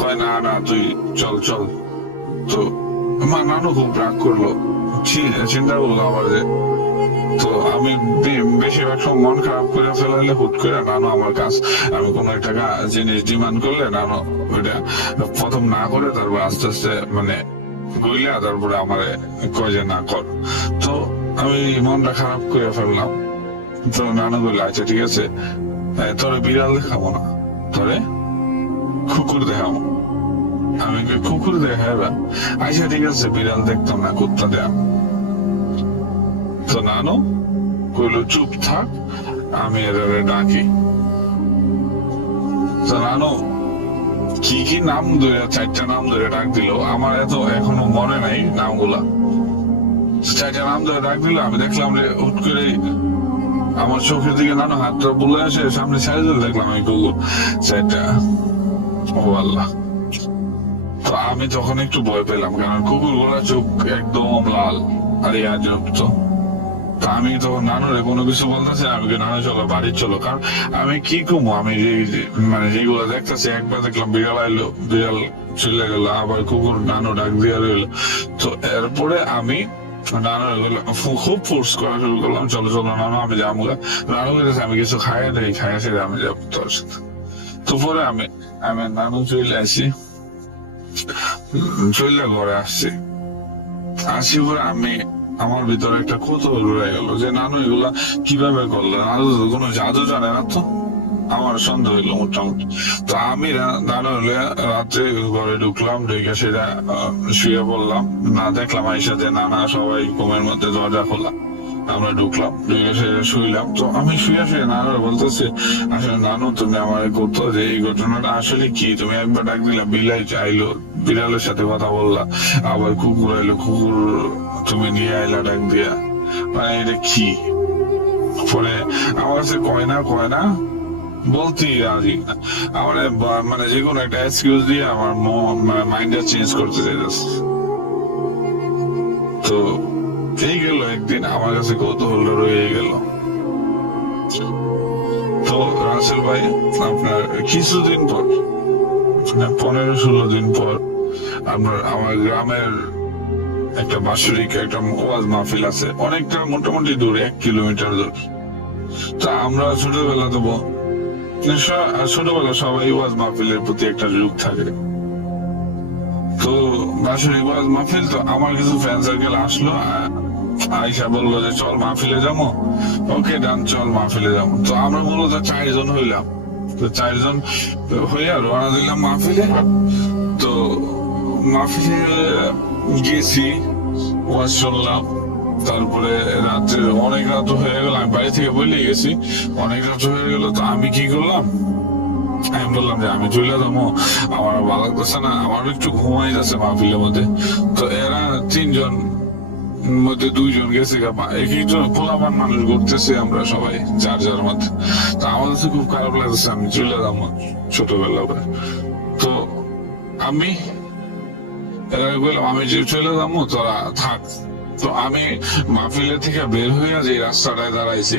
কয় না না, তুই চল চল। তো আমার নানু খুব রাগ করলো, চিন্তা করলো আবার যে, তো আমি বেশিরভাগ সময় মন খারাপ করে ফেলাইলে হুট করে নানু আমার কাছ, আমি কোনো একটা জিনিস ডিমান্ড করলে নানু ওইটা প্রথম না করে তারপর আস্তে আস্তে মানে গইলা তারপরে আমার কয় যে না কর। তো আমি মনটা খারাপ করে ফেললাম। তো নানু বললো আচ্ছা ঠিক আছে, তোরে বিড়াল দেখাবো না, তোরে কুকুর দেখাবো। আমি কুকুর দেখাইবা? আচ্ছা ঠিক আছে, বিড়াল দেখতাম না, কুত্তা দেয়া। তো নানু কইলো চুপ থাক, আমি এর ডাকি। তো নানু কি কি নাম ধরে, 4টা নাম ধরে ডাক দিল, আমার এত এখনো মনে নাই নামগুলা। 4টা নাম ধরে ডাক দিল, আমি দেখলাম যে হুট করে আমার চোখের দিকে নানু হাতটা বুলে আসে, সামনে সাইজ দেখলাম আমি কুকুর 4টা। ও আল্লাহ! তো আমি তখন একটু ভয় পেলাম, কারণ কুকুর গুলা চোখ একদম লাল আর আজব। তো আমি তখন নানুরে কোনো কিছু বলতেছি, আমি নানু চলো বাড়ি চলো, কারণ আমি কি কমো, আমি মানে যেগুলো দেখতেছি, একবার দেখলাম বিড়াল আইলো, বিড়াল চলে গেল, আবার কুকুর নানু ডাক দিয়ে রইলো। তো এরপরে আমি নানু খুব ফোর্স করা শুরু করলাম, চলো চলো নানু আমি যাবো। নানু বলতেছে আমি কিছু খাইয়ে দেই, খাইয়ে সেটা আমি যাবো তোর সাথে। তো পরে আমি নানু চলে আসি, চলে ঘরে আসি পরে আমি আমার ভিতরে একটা কৌতূহল রয়ে গেল যে নানু এগুলা কিভাবে করলো, নানু তো কোনো জাদু জানে না। তো আমার সন্দেহ হইলো মোটামুটি। তো আমি নানু হলে রাত্রে ঘরে ঢুকলাম, ঢুকে সেটা শুয়ে পড়লাম, না দেখলাম আইসা যে নানা সবাই ঘুমের মধ্যে দরজা খোলা। আমরা ঢুকলাম, ঢুকে সেটা শুইলাম। তো আমি শুয়ে নানু বলতেছি, আসলে নানু তুমি আমার করতো যে এই ঘটনাটা আসলে কি, তুমি একবার ডাক দিলা বিলাই চাইলো, বিড়ালের সাথে কথা বললা, আবার কুকুর আইলো, কুকুর তুমি নিয়ে আইলা ডাক দিয়া, মানে এটা কি? পরে আমার কাছে কয় না বলতেই রাজি না, আমার মানে যে কোনো একটা এক্সকিউজ দিয়ে আমার মাইন্ডটা চেঞ্জ করতে চাইতেছে। তো এই গেল একদিন, আমার কাছে কৌতূহল রয়ে গেল। তো রাসেল ভাই, আপনার কিছুদিন পর, 15-16 দিন পর আমার গ্রামের একটা বাৎসরিক একটা ওয়াজ মাহফিল আছে, অনেকটা মোটামুটি দূর, 1 কিলোমিটার দূর। তা আমরা ছোটবেলা সবাই ওয়াজ মাহফিলের প্রতি একটা ঝোঁক থাকে। তো বাৎসরিক ওয়াজ মাহফিল, তো আমার কিছু ফ্রেন্ড সার্কেল আসলো, আয়সা বললো যে চল মাহফিলে যাবো। ওকে ডান, চল মাহফিলে যাবো। তো আমরা মূলত 4 জন হইলাম। তো 4 জন হইয়া রওনা দিলাম মাহফিলে। তো মাহফিলে গেছি, ওয়াজ শুনলাম, তারপরে রাত্রে অনেক রাত হয়ে গেল, আমি বাড়ি থেকে বলে গেছি অনেক রাত হয়ে গেল। তো আমি কি করলাম, আমি বললাম যে আমি চলে যাবো, আমার ভালো লাগতেছে না, আমার একটু ঘুমাই যাচ্ছে মাহফিলের মধ্যে। তো এরা 3 জন মধ্যে 2 জন গেছে, একজন পোলাপান মানুষ ঘুরতেছে, আমরা সবাই যার মধ্যে। তো আমার কাছে খুব খারাপ লাগতেছে, আমি চলে যাবো ছোটবেলা। তো আমি বললাম আমি যে চলে যাবো, তোরা থাক। তো আমি মাহফিলে থেকে বের হয়ে যে রাস্তাটায় দাঁড়াইছি,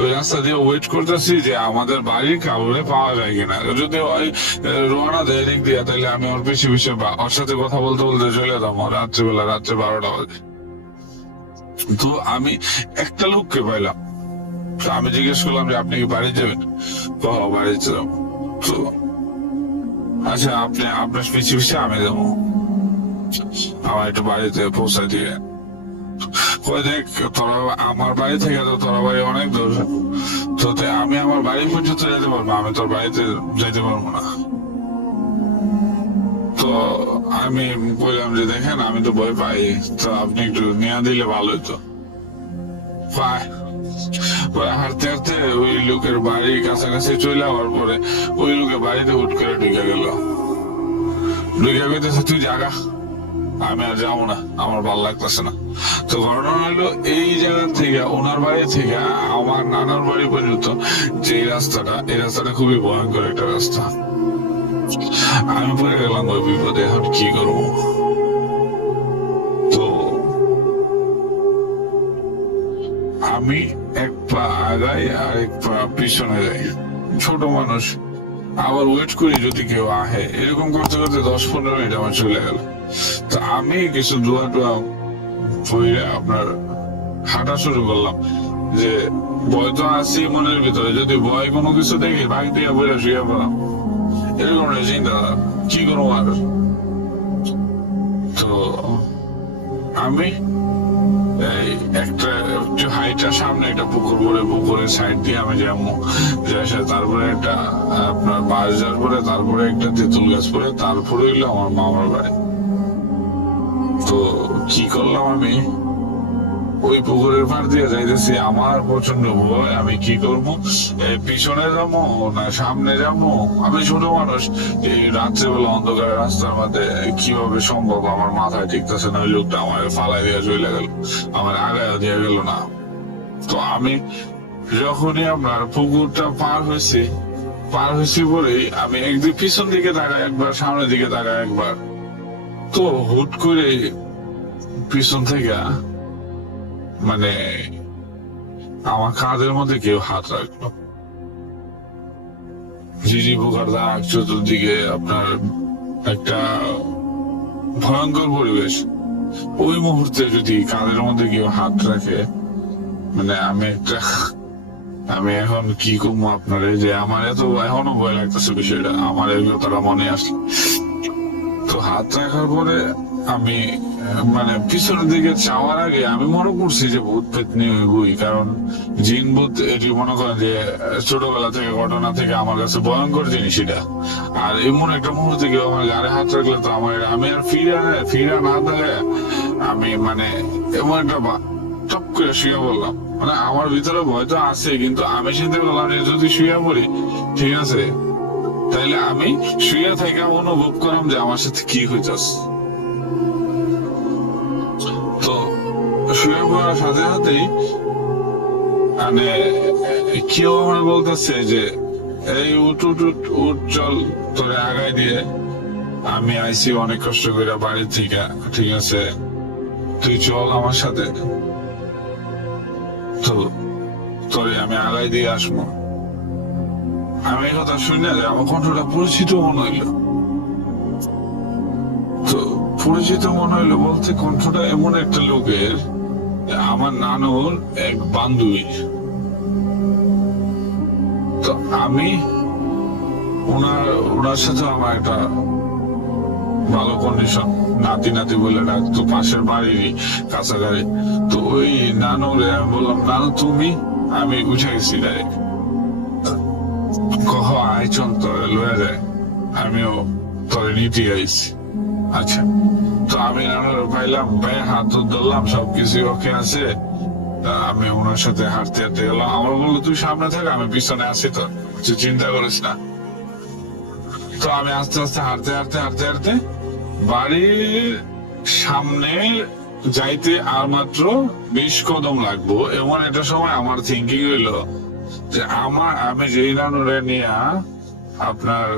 ওই রাস্তা দিয়ে ওয়েট করতেছি যে আমাদের বাড়ির কাউরে পাওয়া যায় কিনা। যদি ওই রোয়ানা দেয় দিক দিয়ে, তাহলে আমি ওর পিছু ওর সাথে কথা বলতে বলতে চলে যাবো রাত্রে 12টা বাজে। তো আমি একটা লোককে পাইলাম, তো আমি জিজ্ঞেস করলাম যে আপনি কি বাড়ি যাবেন? বাড়িতে যাবো। তো আচ্ছা, আপনি আপনার পিছু আমি যাবো, আমার একটু বাড়িতে পৌঁছায় দিয়ে। দেখ, তোরা আমার বাড়ি থেকে তো তোরা বাড়ি অনেক দূর, তো আমি আমার বাড়ি পর্যন্ত যেতে পারবো, আমি তোর বাড়িতে যেতে পারবো না। তো আমি বললাম যে দেখেন আমি তো ভয় পাই, তো আপনি একটু নিয়ে দিলে ভালো হতো। হাঁটতে হাঁটতে ওই লোকের বাড়ির কাছাকাছি চলে যাওয়ার পরে ওই লোকের বাড়িতে হুট করে ঢুকে গেল, ঢুকে গেছে তুই জাগা, আমি আর যাবো না, আমার ভালো লাগতেছে না। তো ঘটনা হলো এই জায়গা থেকে ওনার বাড়ি থেকে আমার নানার বাড়ি পর্যন্ত যে রাস্তাটা, এই রাস্তাটা খুবই ভয়ঙ্কর একটা রাস্তা। আমি পড়ে গেলাম ওই বিপদে, এখন কি করবো? তো আমি এক পা আগাই আর এক পা পিছনে যাই, ছোট মানুষ, আবার ওয়েট করি যদি কেউ আহে, এরকম করতে করতে 10-15 মিনিট আমার চলে গেল। তো আমি কিছু দোয়া টোয়া পড়ে আপনার হাঁটা শুরু করলাম, যে ভয় তো আছি মনের ভিতরে, যদি ভয় কোনো কিছু দেখি বাঘ দিয়ে বলে শুয়ে পড়াম, এরকম একটা চিন্তা, কি করবো আর। তো আমি এই একটা একটু হাইটা সামনে একটা পুকুর পরে, পুকুরের সাইড দিয়ে আমি যাবো, তারপরে একটা আপনার বাস যাওয়ার পরে, তারপরে একটা তেঁতুল গাছ পরে, তারপরে হইলো আমার মামার বাড়ি। তো কি করলাম, আমি ওই পুকুরের পাড় দিয়ে যাইতেছি, আমার প্রচন্ড ভয়, আমি কি করবো, পিছনে যাবো না সামনে যাবো? আমি ছোট মানুষ, এই রাত্রেবেলা অন্ধকার রাস্তার মধ্যে কিভাবে সম্ভব? আমার মাথায় ঠিকতেছে না, ওই লোকটা আমার ফালাই দিয়ে চলে গেল, আমার আগায় দিয়ে গেল না। তো আমি যখনই আপনার পুকুরটা পার হয়েছি বলেই আমি একদিন পিছন দিকে তাকাই একবার, সামনের দিকে তাকাই একবার, তো হুট করে পিছন থেকে মানে আমার কাঁধের মধ্যে কেউ হাত রাখলো, ঝিঝি পোকার দাগ, চতুর্দিকে আপনার একটা ভয়ঙ্কর পরিবেশ। ওই মুহূর্তে যদি কাঁধের মধ্যে কেউ হাত রাখে, মানে আমি এখন কি করবো আপনারে, যে আমার এত এখনো ভয় লাগতেছে বিষয়টা, আমার এই কথাটা মনে আসলো। তো হাত রাখার পরে আমি মানে পিছনের দিকে যাওয়ার আগে আমি মনে করছি যে ভূত পেতনি হইবই, কারণ জিন ভূত এটি মনে করেন যে ছোটবেলা থেকে ঘটনা থেকে আমার কাছে ভয়ঙ্কর জিনিস এটা। আর এমন একটা মুহূর্তে কেউ আমার গাড়ি হাত রাখলে তো আমি আর ফিরা না দিলে আমি মানে এমন একটা টপ করে শুয়ে বললাম, মানে আমার ভিতরে ভয় তো আছে, কিন্তু আমি চিন্তা করলাম যে যদি শুয়ে পড়ি, ঠিক আছে, তাইলে আমি শুয়ে থেকে অনুভব করলাম যে আমার সাথে কি হইতেছে। তো শুয়ে পড়ার সাথে সাথেই মানে কেউ আমার বলতেছে যে এই উঠ চল, তোরে আগায় দিয়ে আমি আইসি অনেক কষ্ট করে বাড়ি থেকে, ঠিক আছে, তুই চল আমার সাথে, তো তোরে আমি আগায় দিয়ে আসবো। আমি এই কথা শুনে যে আমার কণ্ঠটা পরিচিত মনে হইল। তো পরিচিত মনে হইলো বলতে, কণ্ঠটা এমন একটা লোকের, আমার নানুর এক বান্ধবী। তো আমি ওনার সাথে আমার একটা ভালো কন্ডিশন, নাতি বলে ডাকতো, পাশের বাড়িরই কাছাকাছি। তো ওই নানুরে আমি বললাম, নানু তুমি? আমি উঠে গেছি ডাইরেক্ট, কহ আয় চল তোরে লয়ে যায়, আমিও তোরে নিতে আইছি। আচ্ছা, তো আমি নানুর পাইলাম, পায়ে হাত ধরলাম, সবকিছু ওকে আছে। আমি ওনার সাথে হাঁটতে গেলাম, আমার বললো তুই সামনে থাক, আমি পিছনে আছি, তো তুই চিন্তা করিস না। তো আমি আস্তে আস্তে হাঁটতে বাড়ির সামনে যাইতে আর মাত্র 20 কদম লাগবো, এমন একটা সময় আমার থিঙ্কিং হইলো যে আমি যেই নানুরে নিয়ে আপনার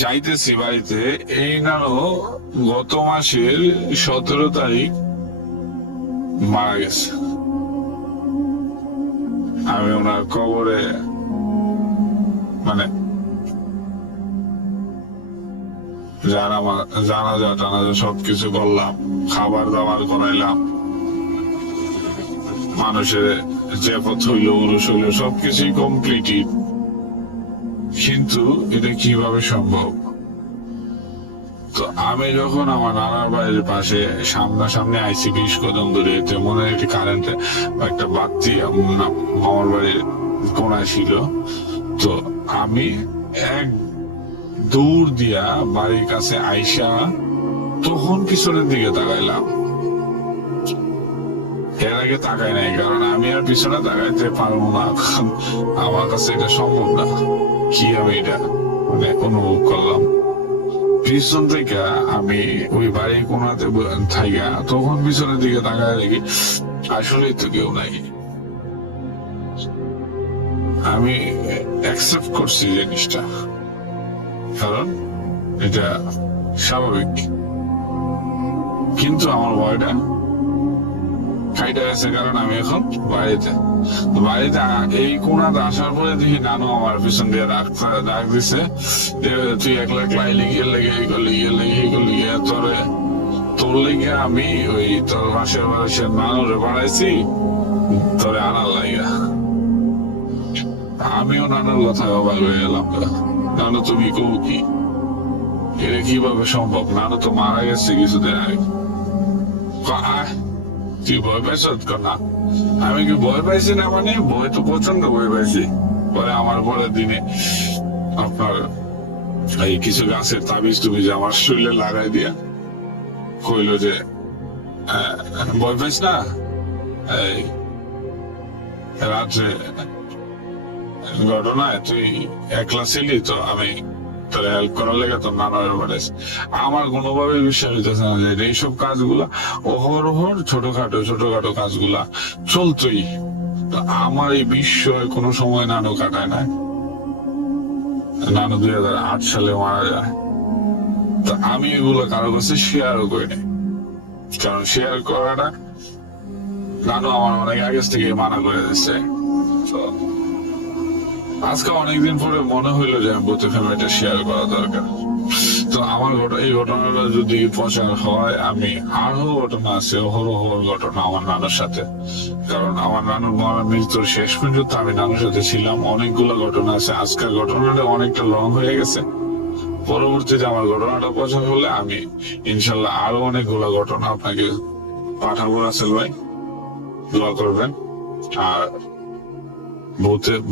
যাইতেছি বাড়িতে, এই নানু গত মাসের 17 তারিখ মারা গেছে। আমি ওনার কবরে মানে জানাজা টানাজা সবকিছু করলাম, খাবার দাবার করাইলাম, মানুষের যে পথ হইলো উরুষ হইলো, সবকিছুই কমপ্লিটেড, কিন্তু এটা কিভাবে সম্ভব? তো আমি যখন আমার নানার বাড়ির পাশে সামনাসামনি আইসি 20 কদম দূরে, মনে হয় একটি কারেন্টে একটা বাতি মামার বাড়ির কোনায় ছিল। তো আমি এক দূর দিয়া বাড়ির কাছে আইসা তখন পিছনের দিকে তাকাইলাম, এর আগে তাকাই নাই, কারণ আমি আর পিছনে তাকাইতে পারবো না, আমার কাছে এটা সম্ভব না। কি আমি এটা মানে অনুভব করলাম, পিছন থেকে আমি ওই বাড়ির কোনাতে থাইকা তখন পিছনের দিকে তাকায় দেখি আসলেই তো কেউ নাই। আমি অ্যাকসেপ্ট করছি জিনিসটা, কারণ এটা স্বাভাবিক। কিন্তু আমার ভয়টা খাইটা গেছে, কারণ আমি এখন বাড়িতে এই কোনাতে আসার পরে দেখি নানু আমার পিছন দিয়ে ডাক দিছে, তুই একলা ক্লাই লিখে লেগে তোর লেগে আমি ওই তোর পাশের বাড়ির নানুরে বাড়াইছি তোরে আনার লাগিয়া। আমিও নানুর কথা অবাক হয়ে গেলাম, নানু তুমি কৌ কি, এটা কিভাবে সম্ভব? নানু তো মারা গেছে কিছুদিন আগে। তুই ভয় পাইছ না? আমি কি ভয় পাইছি না? মানে ভয় তো প্রচন্ড ভয় পাইছি। পরে আমার পরের দিনে আপনার এই কিছু গাছের তাবিজ টুবিজ আমার শরীরে লাগাই দিয়া কইলো যে ভয় পাইস না, এই রাত্রে ঘটনায় তুই একলা ছিলি তো আমি তোর হেল্প করার লেগে তোর নানার বাড়াইছি। আমার কোনোভাবে বিশ্বাস হইতেছে না যে এইসব কাজগুলা অহরহর ছোটখাটো কাজগুলা চলতোই। তো আমার এই বিস্ময় কোনো সময় নানু কাটায় না। নানু 2008 সালে মারা যায়। তো আমি এগুলো কারো কাছে শেয়ারও করি নাই, কারণ শেয়ার করাটা নানু আমার অনেক আগে থেকে মানা করে দিচ্ছে। তো আজকে অনেকদিন পরে মনে হইলো যে আমি বুথ এফএম এটা শেয়ার করা দরকার। তো আমার এই ঘটনাটা যদি প্রচার হয়, আমি আরো ঘটনা আছে, অহরহর ঘটনা আমার নানুর সাথে, কারণ আমার নানুর মৃত্যুর শেষ পর্যন্ত আমি নানুর সাথে ছিলাম। অনেকগুলো ঘটনা আছে। আজকের ঘটনাটা অনেকটা লং হয়ে গেছে। পরবর্তীতে আমার ঘটনাটা প্রচার হলে আমি ইনশাল্লাহ আরো অনেকগুলো ঘটনা আপনাকে পাঠাবো। রাসেল ভাই দোয়া করবেন। আর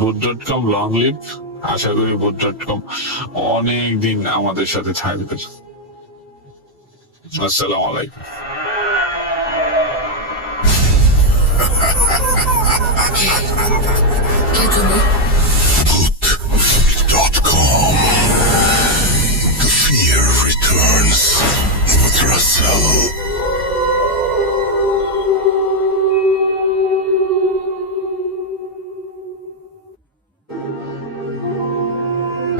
বুথ.কম লং লিভ। আশা করি বুথ.কম অনেক দিন আমাদের সাথে থাকবে। আসসালামু আলাইকুম। Look at me. Boot.com. The fear returns with Russell.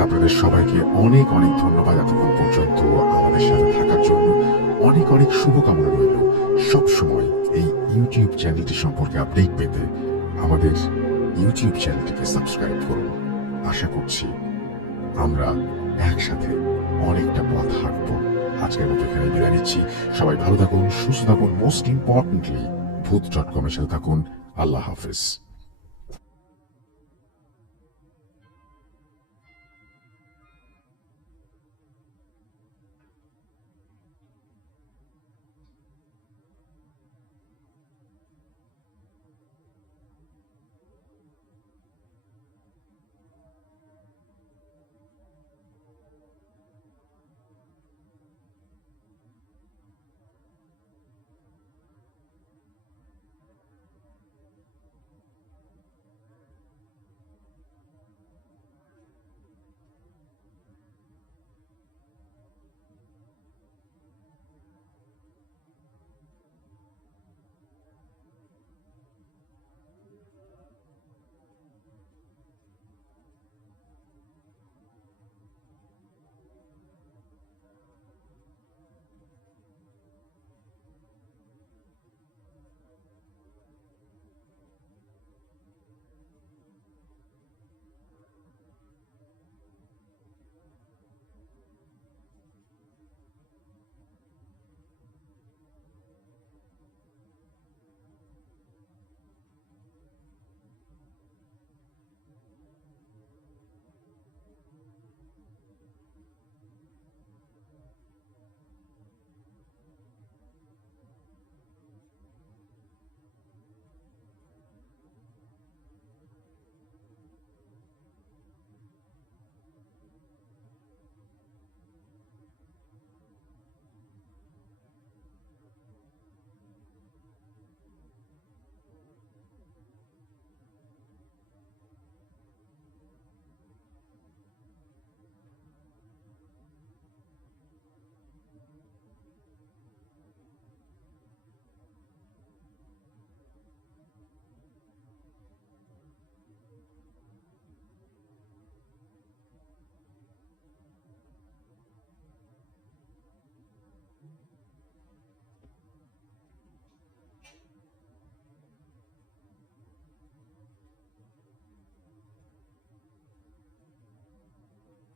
আপনাদের সবাইকে অনেক অনেক ধন্যবাদ এতক্ষণ পর্যন্ত আমাদের সাথে থাকার জন্য। অনেক অনেক শুভকামনা রইল। সবসময় এই ইউটিউব চ্যানেলটি সম্পর্কে আপডেট পেতে আমাদের ইউটিউব চ্যানেলটিকে সাবস্ক্রাইব করুন। আশা করছি আমরা একসাথে অনেকটা পথ হাঁটবো। আজকের মতো এখানে বিদায় নিচ্ছি। সবাই ভালো থাকুন, সুস্থ থাকুন, মোস্ট ইম্পর্টেন্টলি ভূত.কম এর সাথে থাকুন। আল্লাহ হাফেজ।